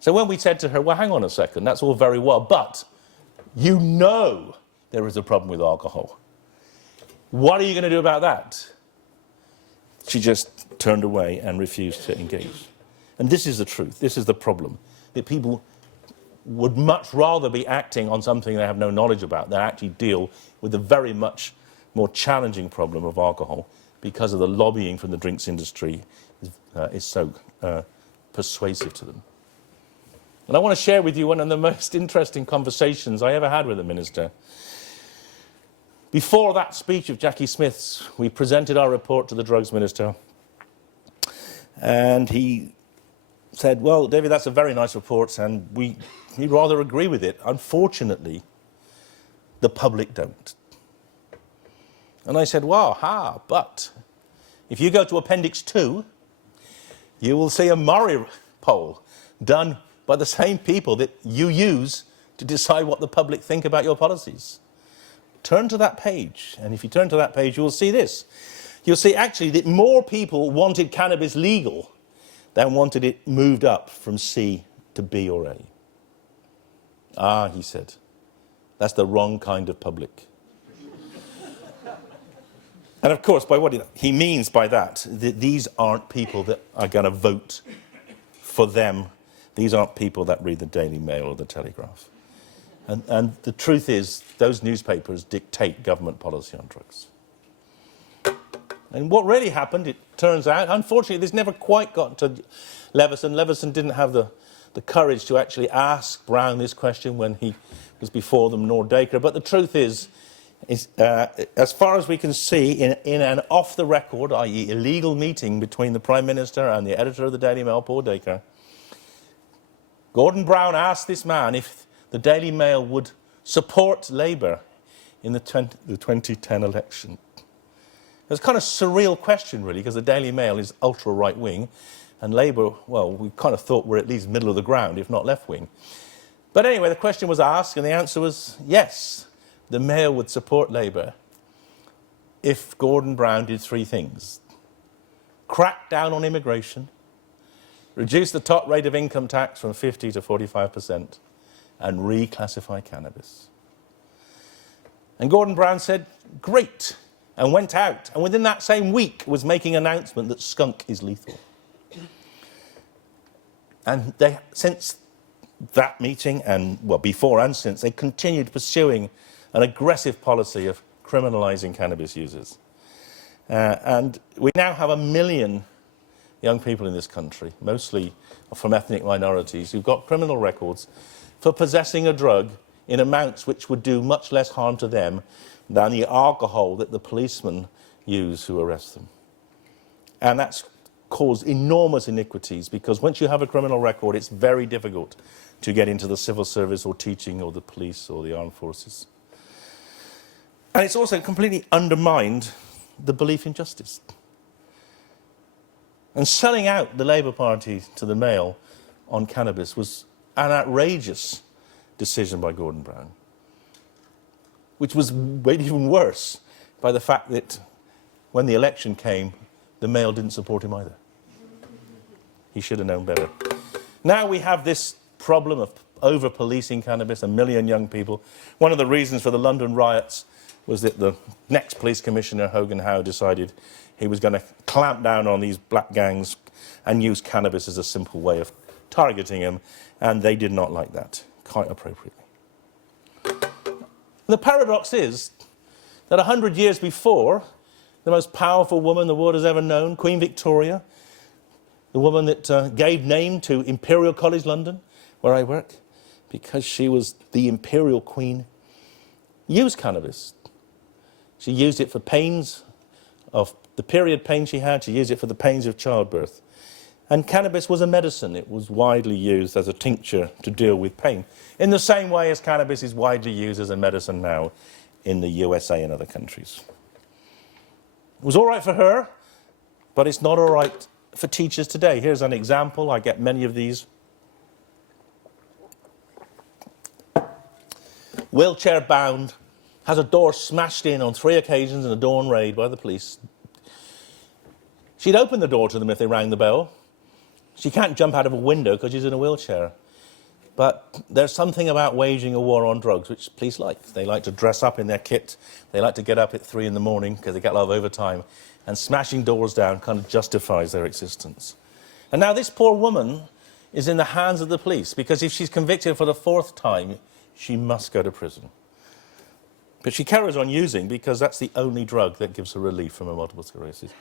So when we said to her, well, hang on a second, that's all very well, but you know there is a problem with alcohol. What are you going to do about that? She just turned away and refused to engage. And this is the truth. This is the problem. That people would much rather be acting on something they have no knowledge about than actually deal with the very much more challenging problem of alcohol, because of the lobbying from the drinks industry is so persuasive to them. And I want to share with you one of the most interesting conversations I ever had with a minister. Before that speech of Jackie Smith's, we presented our report to the drugs minister, and he said, well, David, that's a very nice report, and we rather agree with it. Unfortunately, the public don't. And I said, well, but if you go to Appendix 2, you will see a Murray poll done by the same people that you use to decide what the public think about your policies. Turn to that page, and if you turn to that page, you will see this. You'll see actually that more people wanted cannabis legal than wanted it moved up from C to B or A. Ah, he said, that's the wrong kind of public. And of course, by what he means by that these aren't people that are going to vote for them. These aren't people that read the Daily Mail or the Telegraph. And the truth is, those newspapers dictate government policy on drugs. And what really happened, it turns out, unfortunately, this never quite got to Leveson. Leveson didn't have the courage to actually ask Brown this question when he was before them, nor Dacre. But the truth is as far as we can see, in an off-the-record, i.e. illegal meeting between the Prime Minister and the editor of the Daily Mail, Paul Dacre, Gordon Brown asked this man if the Daily Mail would support Labour in the 2010 election. It was a kind of surreal question, really, because the Daily Mail is ultra-right-wing, and Labour, well, we kind of thought we're at least middle of the ground, if not left-wing. But anyway, the question was asked, and the answer was yes, the Mail would support Labour if Gordon Brown did three things: crack down on immigration, reduce the top rate of income tax from 50 to 45%, and reclassify cannabis. And Gordon Brown said, great, and went out, and within that same week was making an announcement that skunk is lethal. And they, since that meeting, and well, before and since, they continued pursuing an aggressive policy of criminalising cannabis users. And we now have 1 million young people in this country, mostly from ethnic minorities, who've got criminal records for possessing a drug in amounts which would do much less harm to them than the alcohol that the policemen use who arrest them. And that's caused enormous iniquities, because once you have a criminal record, it's very difficult to get into the civil service or teaching or the police or the armed forces. And it's also completely undermined the belief in justice. And selling out the Labour Party to the Mail on cannabis was an outrageous decision by Gordon Brown, which was made even worse by the fact that when the election came, the Mail didn't support him either. He should have known better. Now we have this problem of over-policing cannabis, 1 million young people. One of the reasons for the London riots was that the next police commissioner, Hogan Howe, decided he was going to clamp down on these black gangs and use cannabis as a simple way of targeting them, and they did not like that, quite appropriately. The paradox is that 100 years before, the most powerful woman the world has ever known, Queen Victoria, the woman that gave name to Imperial College London, where I work, because she was the Imperial Queen, used cannabis. She used it for pains of the period pain she had. She used it for the pains of childbirth. And cannabis was a medicine. It was widely used as a tincture to deal with pain, in the same way as cannabis is widely used as a medicine now in the USA and other countries. It was all right for her, but it's not all right for teachers today. Here's an example. I get many of these. Wheelchair bound, has a door smashed in on 3 occasions in a dawn raid by the police. She'd open the door to them if they rang the bell. She can't jump out of a window because she's in a wheelchair. But there's something about waging a war on drugs which police like. They like to dress up in their kit. They like to get up at 3 in the morning because they get a lot of overtime. And smashing doors down kind of justifies their existence. And now this poor woman is in the hands of the police, because if she's convicted for the 4th time, she must go to prison. But she carries on using because that's the only drug that gives her relief from her multiple sclerosis.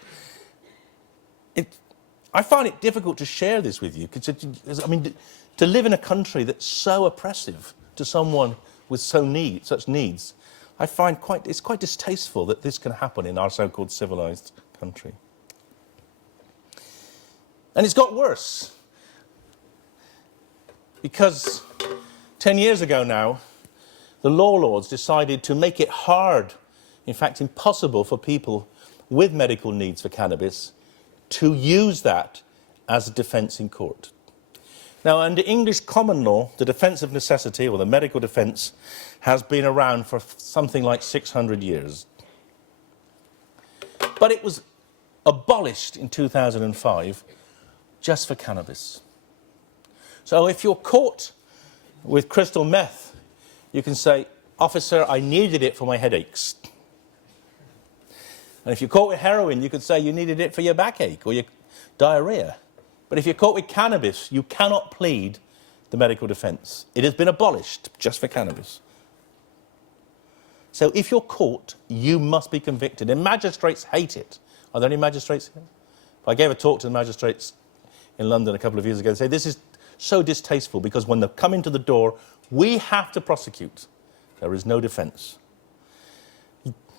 I find it difficult to share this with you, because, I mean, to live in a country that's so oppressive to someone with such needs, I find it's quite distasteful that this can happen in our so-called civilized country. And it's got worse, because 10 years ago now, the law lords decided to make it hard, in fact impossible, for people with medical needs for cannabis to use that as a defence in court. Now, under English common law, the defence of necessity, or the medical defence, has been around for something like 600 years. But it was abolished in 2005 just for cannabis. So if you're caught with crystal meth, you can say, "Officer, I needed it for my headaches." And if you're caught with heroin, you could say you needed it for your backache or your diarrhea. But if you're caught with cannabis, you cannot plead the medical defence. It has been abolished just for cannabis. So if you're caught, you must be convicted. And magistrates hate it. Are there any magistrates here? I gave a talk to the magistrates in London a couple of years ago. They say, this is so distasteful, because when they come into the door, we have to prosecute. There is no defence.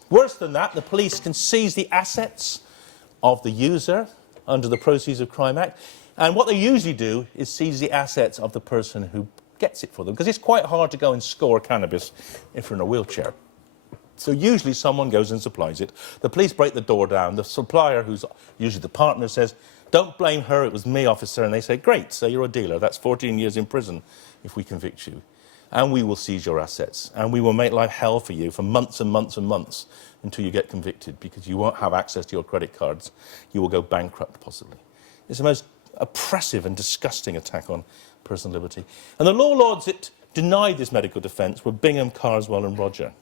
Worse than that, the police can seize the assets of the user under the Proceeds of Crime Act. And what they usually do is seize the assets of the person who gets it for them, because it's quite hard to go and score cannabis if you're in a wheelchair. So usually someone goes and supplies it. The police break the door down. The supplier, who's usually the partner, says, "Don't blame her, it was me, officer." And they say, "Great, so you're a dealer. That's 14 years in prison if we convict you. And we will seize your assets. And we will make life hell for you for months and months and months until you get convicted, because you won't have access to your credit cards. You will go bankrupt, possibly." It's the most oppressive and disgusting attack on personal liberty. And the law lords that denied this medical defence were Bingham, Carswell and Roger.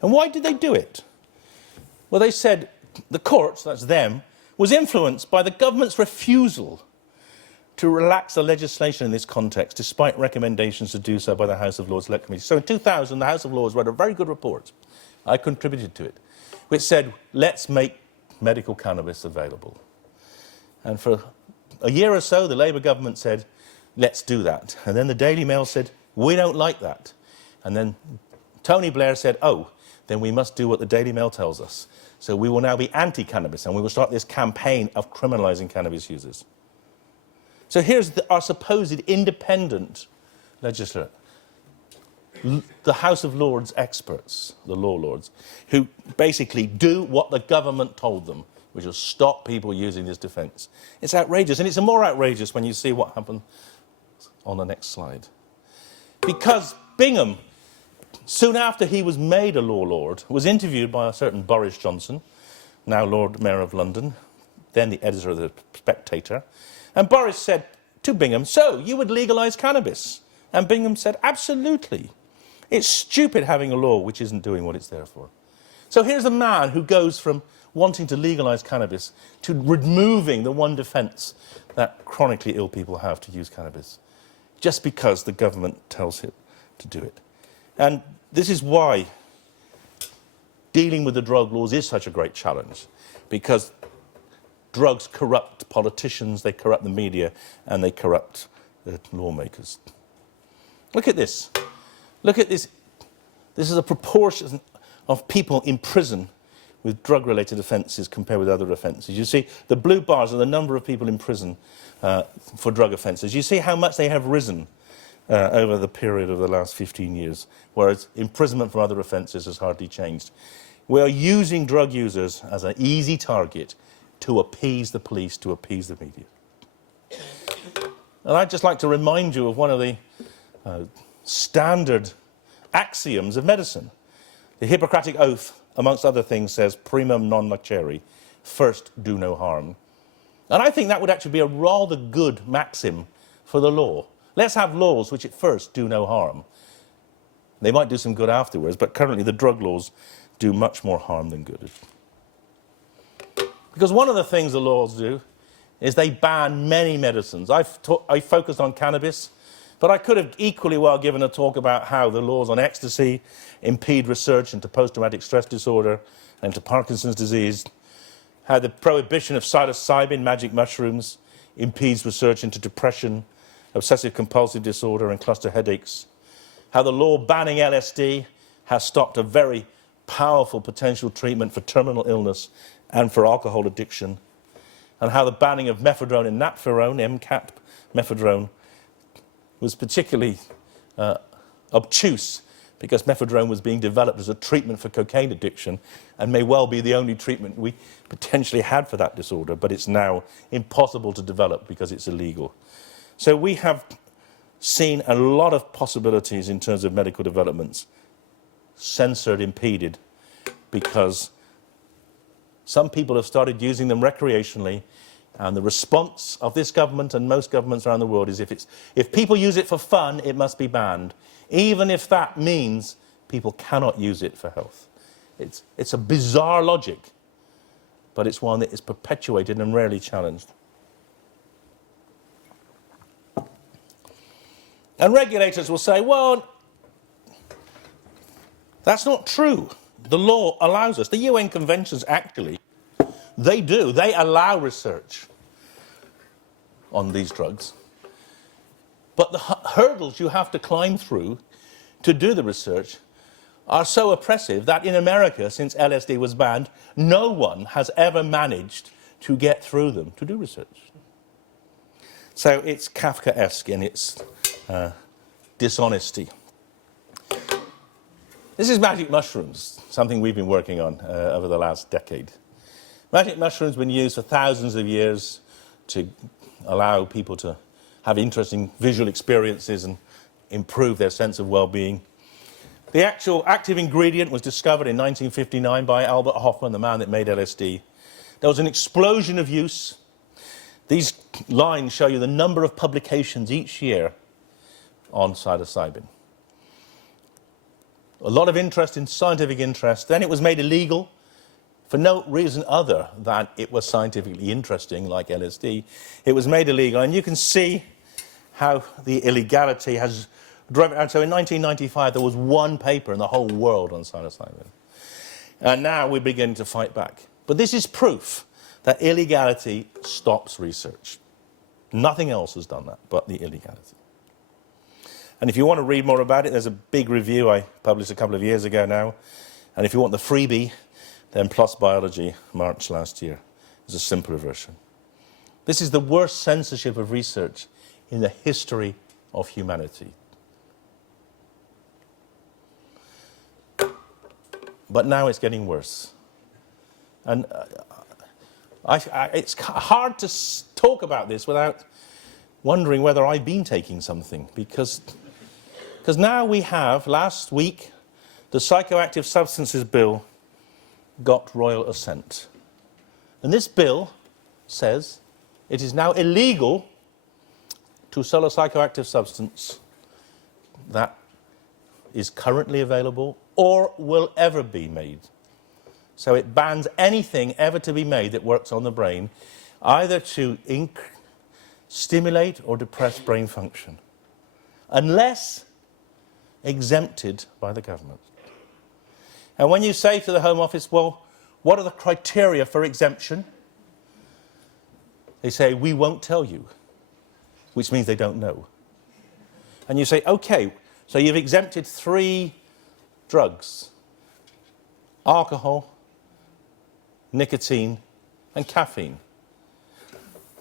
And why did they do it? Well, they said the courts, that's them, was influenced by the government's refusal to relax the legislation in this context, despite recommendations to do so by the House of Lords Select Committee. So in 2000, the House of Lords wrote a very good report. I contributed to it, which said, let's make medical cannabis available. And for a year or so, the Labour government said, let's do that. And then the Daily Mail said, we don't like that. And then Tony Blair said, oh, then we must do what the Daily Mail tells us. So we will now be anti-cannabis, and we will start this campaign of criminalising cannabis users. So here's our supposed independent legislature, the House of Lords experts, the law lords, who basically do what the government told them, which is stop people using this defence. It's outrageous, and it's more outrageous when you see what happened on the next slide. Because Bingham, soon after he was made a law lord, was interviewed by a certain Boris Johnson, now Lord Mayor of London, then the editor of the Spectator. And Boris said to Bingham, so you would legalise cannabis? And Bingham said, absolutely. It's stupid having a law which isn't doing what it's there for. So here's a man who goes from wanting to legalise cannabis to removing the one defence that chronically ill people have to use cannabis, just because the government tells him to do it. And this is why dealing with the drug laws is such a great challenge, because drugs corrupt politicians, they corrupt the media, and they corrupt the lawmakers. Look at this. Look at this. This is a proportion of people in prison with drug-related offences compared with other offences. You see, the blue bars are the number of people in prison for drug offences. You see how much they have risen over the period of the last 15 years, whereas imprisonment for other offences has hardly changed. We are using drug users as an easy target to appease the police, to appease the media. And I'd just like to remind you of one of the standard axioms of medicine. The Hippocratic Oath, amongst other things, says primum non nocere, first do no harm. And I think that would actually be a rather good maxim for the law. Let's have laws which at first do no harm. They might do some good afterwards, but currently the drug laws do much more harm than good. Because one of the things the laws do is they ban many medicines. I focused on cannabis, but I could have equally well given a talk about how the laws on ecstasy impede research into post-traumatic stress disorder and into Parkinson's disease, how the prohibition of psilocybin, magic mushrooms, impedes research into depression, obsessive-compulsive disorder and cluster headaches, how the law banning LSD has stopped a very powerful potential treatment for terminal illness and for alcohol addiction, and how the banning of methadone and naphthalene, MCAP, methadone, was particularly obtuse because methadone was being developed as a treatment for cocaine addiction and may well be the only treatment we potentially had for that disorder, but it's now impossible to develop because it's illegal. So we have seen a lot of possibilities in terms of medical developments censored, impeded, because some people have started using them recreationally, and the response of this government and most governments around the world is if people use it for fun, it must be banned, even if that means people cannot use it for health. It's a bizarre logic, but it's one that is perpetuated and rarely challenged. And regulators will say, well, that's not true. The law allows us. The UN conventions actually, they allow research on these drugs. But the hurdles you have to climb through to do the research are so oppressive that in America, since LSD was banned, no one has ever managed to get through them to do research. So it's Kafkaesque in its dishonesty. This is magic mushrooms, something we've been working on over the last decade. Magic mushrooms have been used for thousands of years to allow people to have interesting visual experiences and improve their sense of well-being. The actual active ingredient was discovered in 1959 by Albert Hofmann, the man that made LSD. There was an explosion of use. These lines show you the number of publications each year on psilocybin. A lot of interest in scientific interest. Then it was made illegal for no reason other than it was scientifically interesting, like LSD. It was made illegal, and you can see how the illegality has driven. And so in 1995, there was one paper in the whole world on psilocybin. And now we're beginning to fight back. But this is proof that illegality stops research. Nothing else has done that but the illegality. And if you want to read more about it, there's a big review I published a couple of years ago now. And if you want the freebie, then PLOS Biology, March last year. There's a simpler version. This is the worst censorship of research in the history of humanity. But now it's getting worse. And it's hard to talk about this without wondering whether I've been taking something, because now we have, last week, the Psychoactive Substances Bill got royal assent. And this bill says it is now illegal to sell a psychoactive substance that is currently available or will ever be made. So it bans anything ever to be made that works on the brain, either to stimulate or depress brain function, unless exempted by the government. And when you say to the Home Office, well, what are the criteria for exemption? They say, we won't tell you, which means they don't know. And you say, okay, so you've exempted 3 drugs: alcohol, nicotine, and caffeine.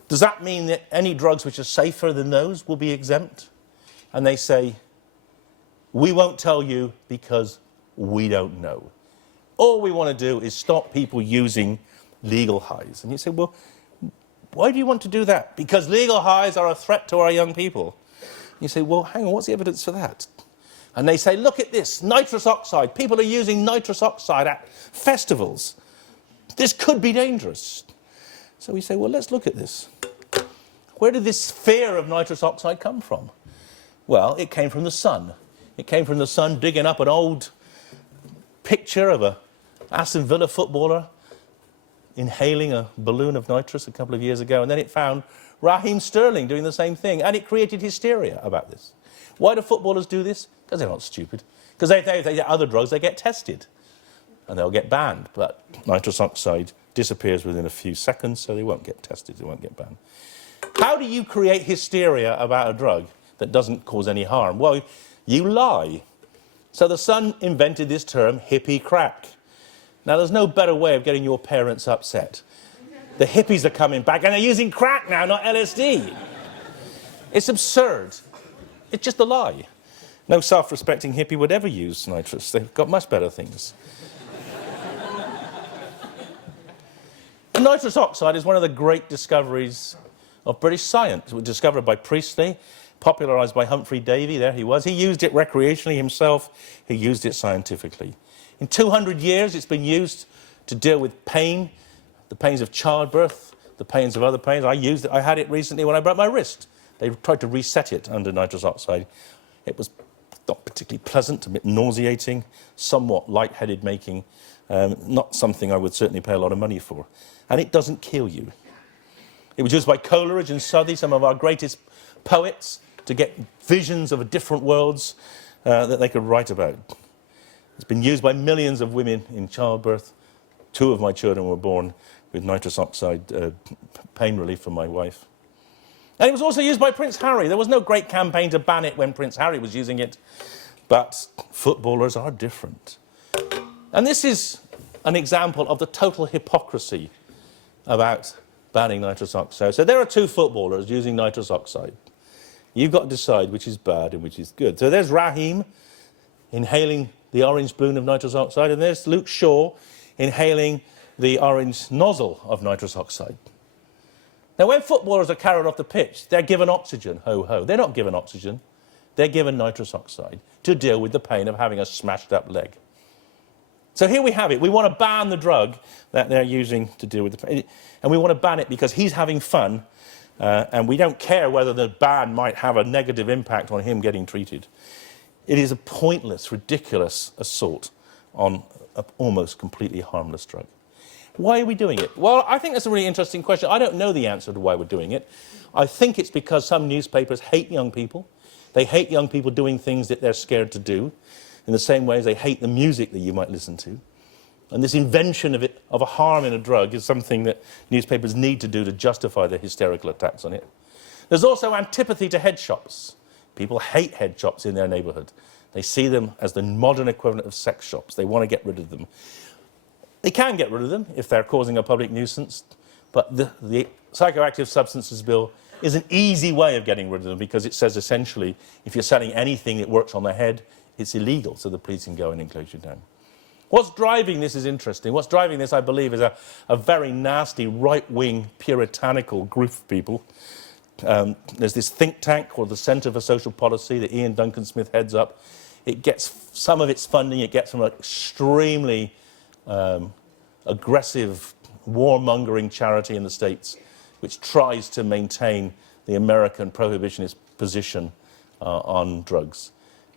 Does that mean that any drugs which are safer than those will be exempt? And they say, we won't tell you because we don't know. All we want to do is stop people using legal highs. And you say, well, why do you want to do that? Because legal highs are a threat to our young people. And you say, well, hang on, what's the evidence for that? And they say, look at this, nitrous oxide. People are using nitrous oxide at festivals. This could be dangerous. So we say, well, let's look at this. Where did this fear of nitrous oxide come from? Well, it came from the sun. It came from the sun digging up an old picture of a Aston Villa footballer inhaling a balloon of nitrous a couple of years ago, and then it found Raheem Sterling doing the same thing, and it created hysteria about this. Why do footballers do this? Because they're not stupid. Because if they get other drugs, they get tested, and they'll get banned. But nitrous oxide disappears within a few seconds, so they won't get tested, they won't get banned. How do you create hysteria about a drug that doesn't cause any harm? Well, you lie. So the Sun invented this term, hippie crack. Now, there's no better way of getting your parents upset. The hippies are coming back, and they're using crack now, not LSD. It's absurd. It's just a lie. No self-respecting hippie would ever use nitrous. They've got much better things. And nitrous oxide is one of the great discoveries of British science. It was discovered by Priestley, popularised by Humphrey Davy. There he was. He used it recreationally himself. He used it scientifically. In 200 years, it's been used to deal with pain, the pains of childbirth, the pains of other pains. I used it. I had it recently when I broke my wrist. They tried to reset it under nitrous oxide. It was not particularly pleasant, a bit nauseating, somewhat lightheaded making, not something I would certainly pay a lot of money for. And it doesn't kill you. It was used by Coleridge and Southey, some of our greatest poets, to get visions of different worlds that they could write about. It's been used by millions of women in childbirth. 2 of my children were born with nitrous oxide pain relief from my wife. And it was also used by Prince Harry. There was no great campaign to ban it when Prince Harry was using it, but footballers are different. And this is an example of the total hypocrisy about banning nitrous oxide. So there are 2 footballers using nitrous oxide. You've got to decide which is bad and which is good. So there's Raheem inhaling the orange balloon of nitrous oxide, and there's Luke Shaw inhaling the orange nozzle of nitrous oxide. Now, when footballers are carried off the pitch, they're given oxygen, ho-ho. They're not given oxygen. They're given nitrous oxide to deal with the pain of having a smashed-up leg. So here we have it. We want to ban the drug that they're using to deal with the pain. And we want to ban it because he's having fun, and we don't care whether the ban might have a negative impact on him getting treated. It is a pointless, ridiculous assault on an almost completely harmless drug. Why are we doing it? Well, I think that's a really interesting question. I don't know the answer to why we're doing it. I think it's because some newspapers hate young people. They hate young people doing things that they're scared to do, in the same way as they hate the music that you might listen to. And this invention of a harm in a drug is something that newspapers need to do to justify their hysterical attacks on it. There's also antipathy to head shops. People hate head shops in their neighbourhood. They see them as the modern equivalent of sex shops. They want to get rid of them. They can get rid of them if they're causing a public nuisance, but the Psychoactive Substances Bill is an easy way of getting rid of them because it says essentially if you're selling anything that works on the head, it's illegal, so the police can go in and close you down. What's driving this is interesting. What's driving this, I believe, is a very nasty right-wing puritanical group of people. There's this think tank called the Centre for Social Policy that Ian Duncan Smith heads up. It gets some of its funding, it gets from an extremely aggressive warmongering charity in the States which tries to maintain the American prohibitionist position on drugs.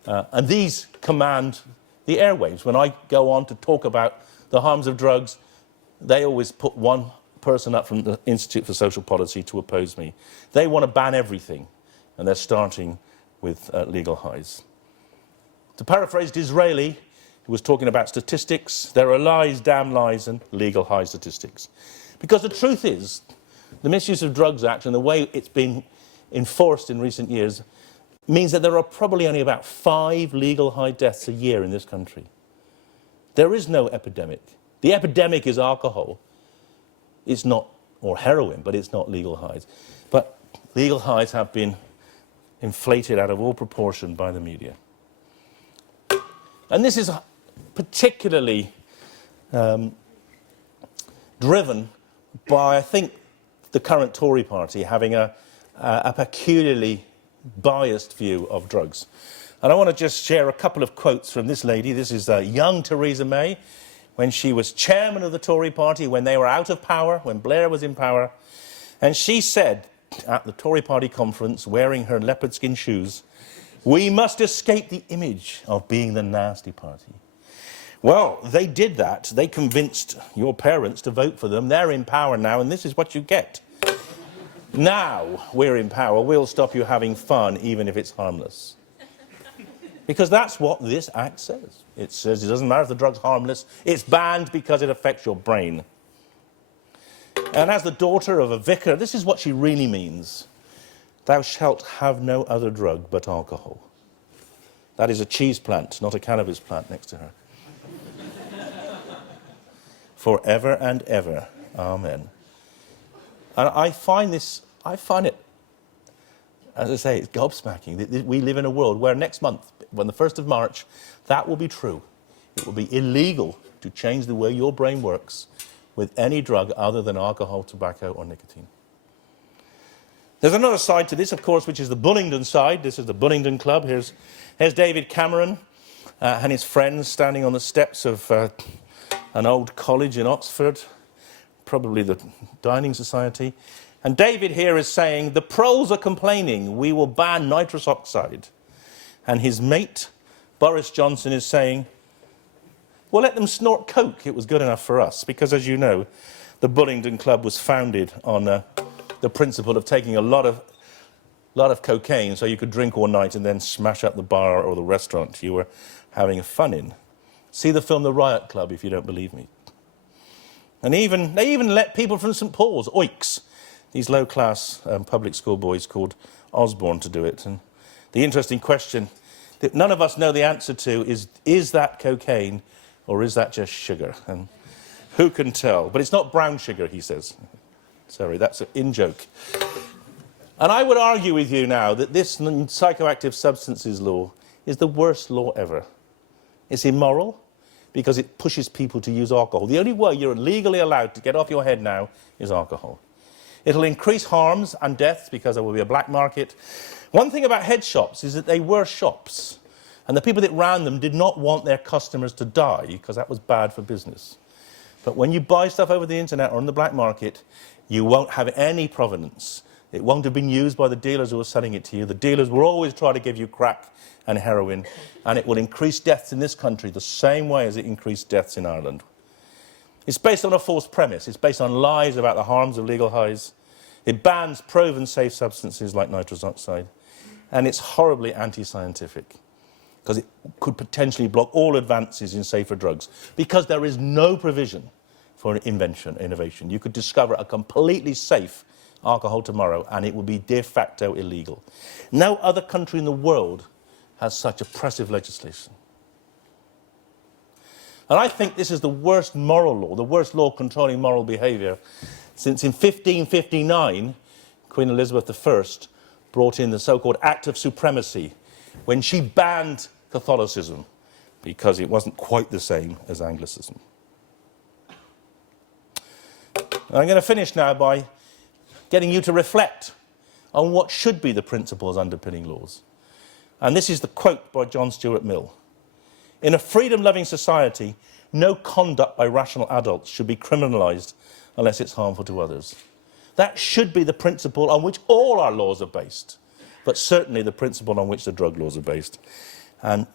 And these command the airwaves. When I go on to talk about the harms of drugs, they always put one person up from the Institute for Social Policy to oppose me. They want to ban everything, and they're starting with legal highs. To paraphrase Disraeli, who was talking about statistics, there are lies, damn lies, and legal high statistics. Because the truth is, the Misuse of Drugs Act and the way it's been enforced in recent years means that there are probably only about 5 legal high deaths a year in this country. There is no epidemic. The epidemic is alcohol. It's not, or heroin, but it's not legal highs. But legal highs have been inflated out of all proportion by the media. And this is particularly driven by, I think, the current Tory party having a peculiarly biased view of drugs. And I want to just share a couple of quotes from this lady. This is young Theresa May, when she was chairman of the Tory party, when they were out of power, when Blair was in power. And she said at the Tory party conference, wearing her leopard skin shoes, "We must escape the image of being the nasty party." Well, they did that. They convinced your parents to vote for them. They're in power now, and this is what you get. Now we're in power, we'll stop you having fun, even if it's harmless. Because that's what this act says. It says it doesn't matter if the drug's harmless, it's banned because it affects your brain. And as the daughter of a vicar, this is what she really means. Thou shalt have no other drug but alcohol. That is a cheese plant, not a cannabis plant next to her. Forever and ever. Amen. And I find it, as I say, it's gobsmacking. We live in a world where next month, on the 1st of March, that will be true. It will be illegal to change the way your brain works with any drug other than alcohol, tobacco, or nicotine. There's another side to this, of course, which is the Bullingdon side. This is the Bullingdon Club. Here's David Cameron and his friends standing on the steps of an old college in Oxford, probably the Dining Society. And David here is saying, the proles are complaining, we will ban nitrous oxide. And his mate, Boris Johnson, is saying, well, let them snort coke, it was good enough for us. Because, as you know, the Bullingdon Club was founded on the principle of taking a lot of cocaine so you could drink all night and then smash up the bar or the restaurant you were having fun in. See the film The Riot Club if you don't believe me. And they even let people from St Paul's, oiks, these low-class public school boys called Osborne, to do it. And the interesting question that none of us know the answer to is that cocaine or is that just sugar? And who can tell? But it's not brown sugar, he says. Sorry, that's an in-joke. And I would argue with you now that this psychoactive substances law is the worst law ever. It's immoral because it pushes people to use alcohol. The only way you're legally allowed to get off your head now is alcohol. It'll increase harms and deaths because there will be a black market. One thing about head shops is that they were shops, and the people that ran them did not want their customers to die because that was bad for business. But when you buy stuff over the internet or on the black market, you won't have any provenance. It won't have been used by the dealers who are selling it to you. The dealers will always try to give you crack and heroin, and it will increase deaths in this country the same way as it increased deaths in Ireland. It's based on a false premise. It's based on lies about the harms of legal highs. It bans proven safe substances like nitrous oxide, and it's horribly anti-scientific. because it could potentially block all advances in safer drugs, because there is no provision for innovation. You could discover a completely safe alcohol tomorrow and it would be de facto illegal. No other country in the world has such oppressive legislation. And I think this is the worst moral law, the worst law controlling moral behaviour, since in 1559, Queen Elizabeth I brought in the so-called Act of Supremacy, when she banned Catholicism because it wasn't quite the same as Anglicanism. I'm going to finish now by getting you to reflect on what should be the principles underpinning laws. And this is the quote by John Stuart Mill. In a freedom-loving society, no conduct by rational adults should be criminalised unless it's harmful to others. That should be the principle on which all our laws are based, but certainly the principle on which the drug laws are based. And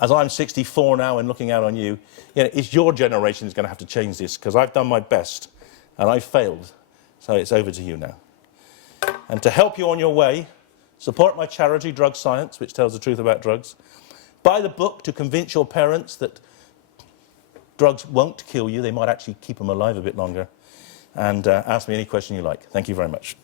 as I'm 64 now and looking out on you, it's your generation who's going to have to change this, because I've done my best and I've failed. So it's over to you now. And to help you on your way, support my charity, Drug Science, which tells the truth about drugs. Buy the book to convince your parents that drugs won't kill you. They might actually keep them alive a bit longer. And ask me any question you like. Thank you very much.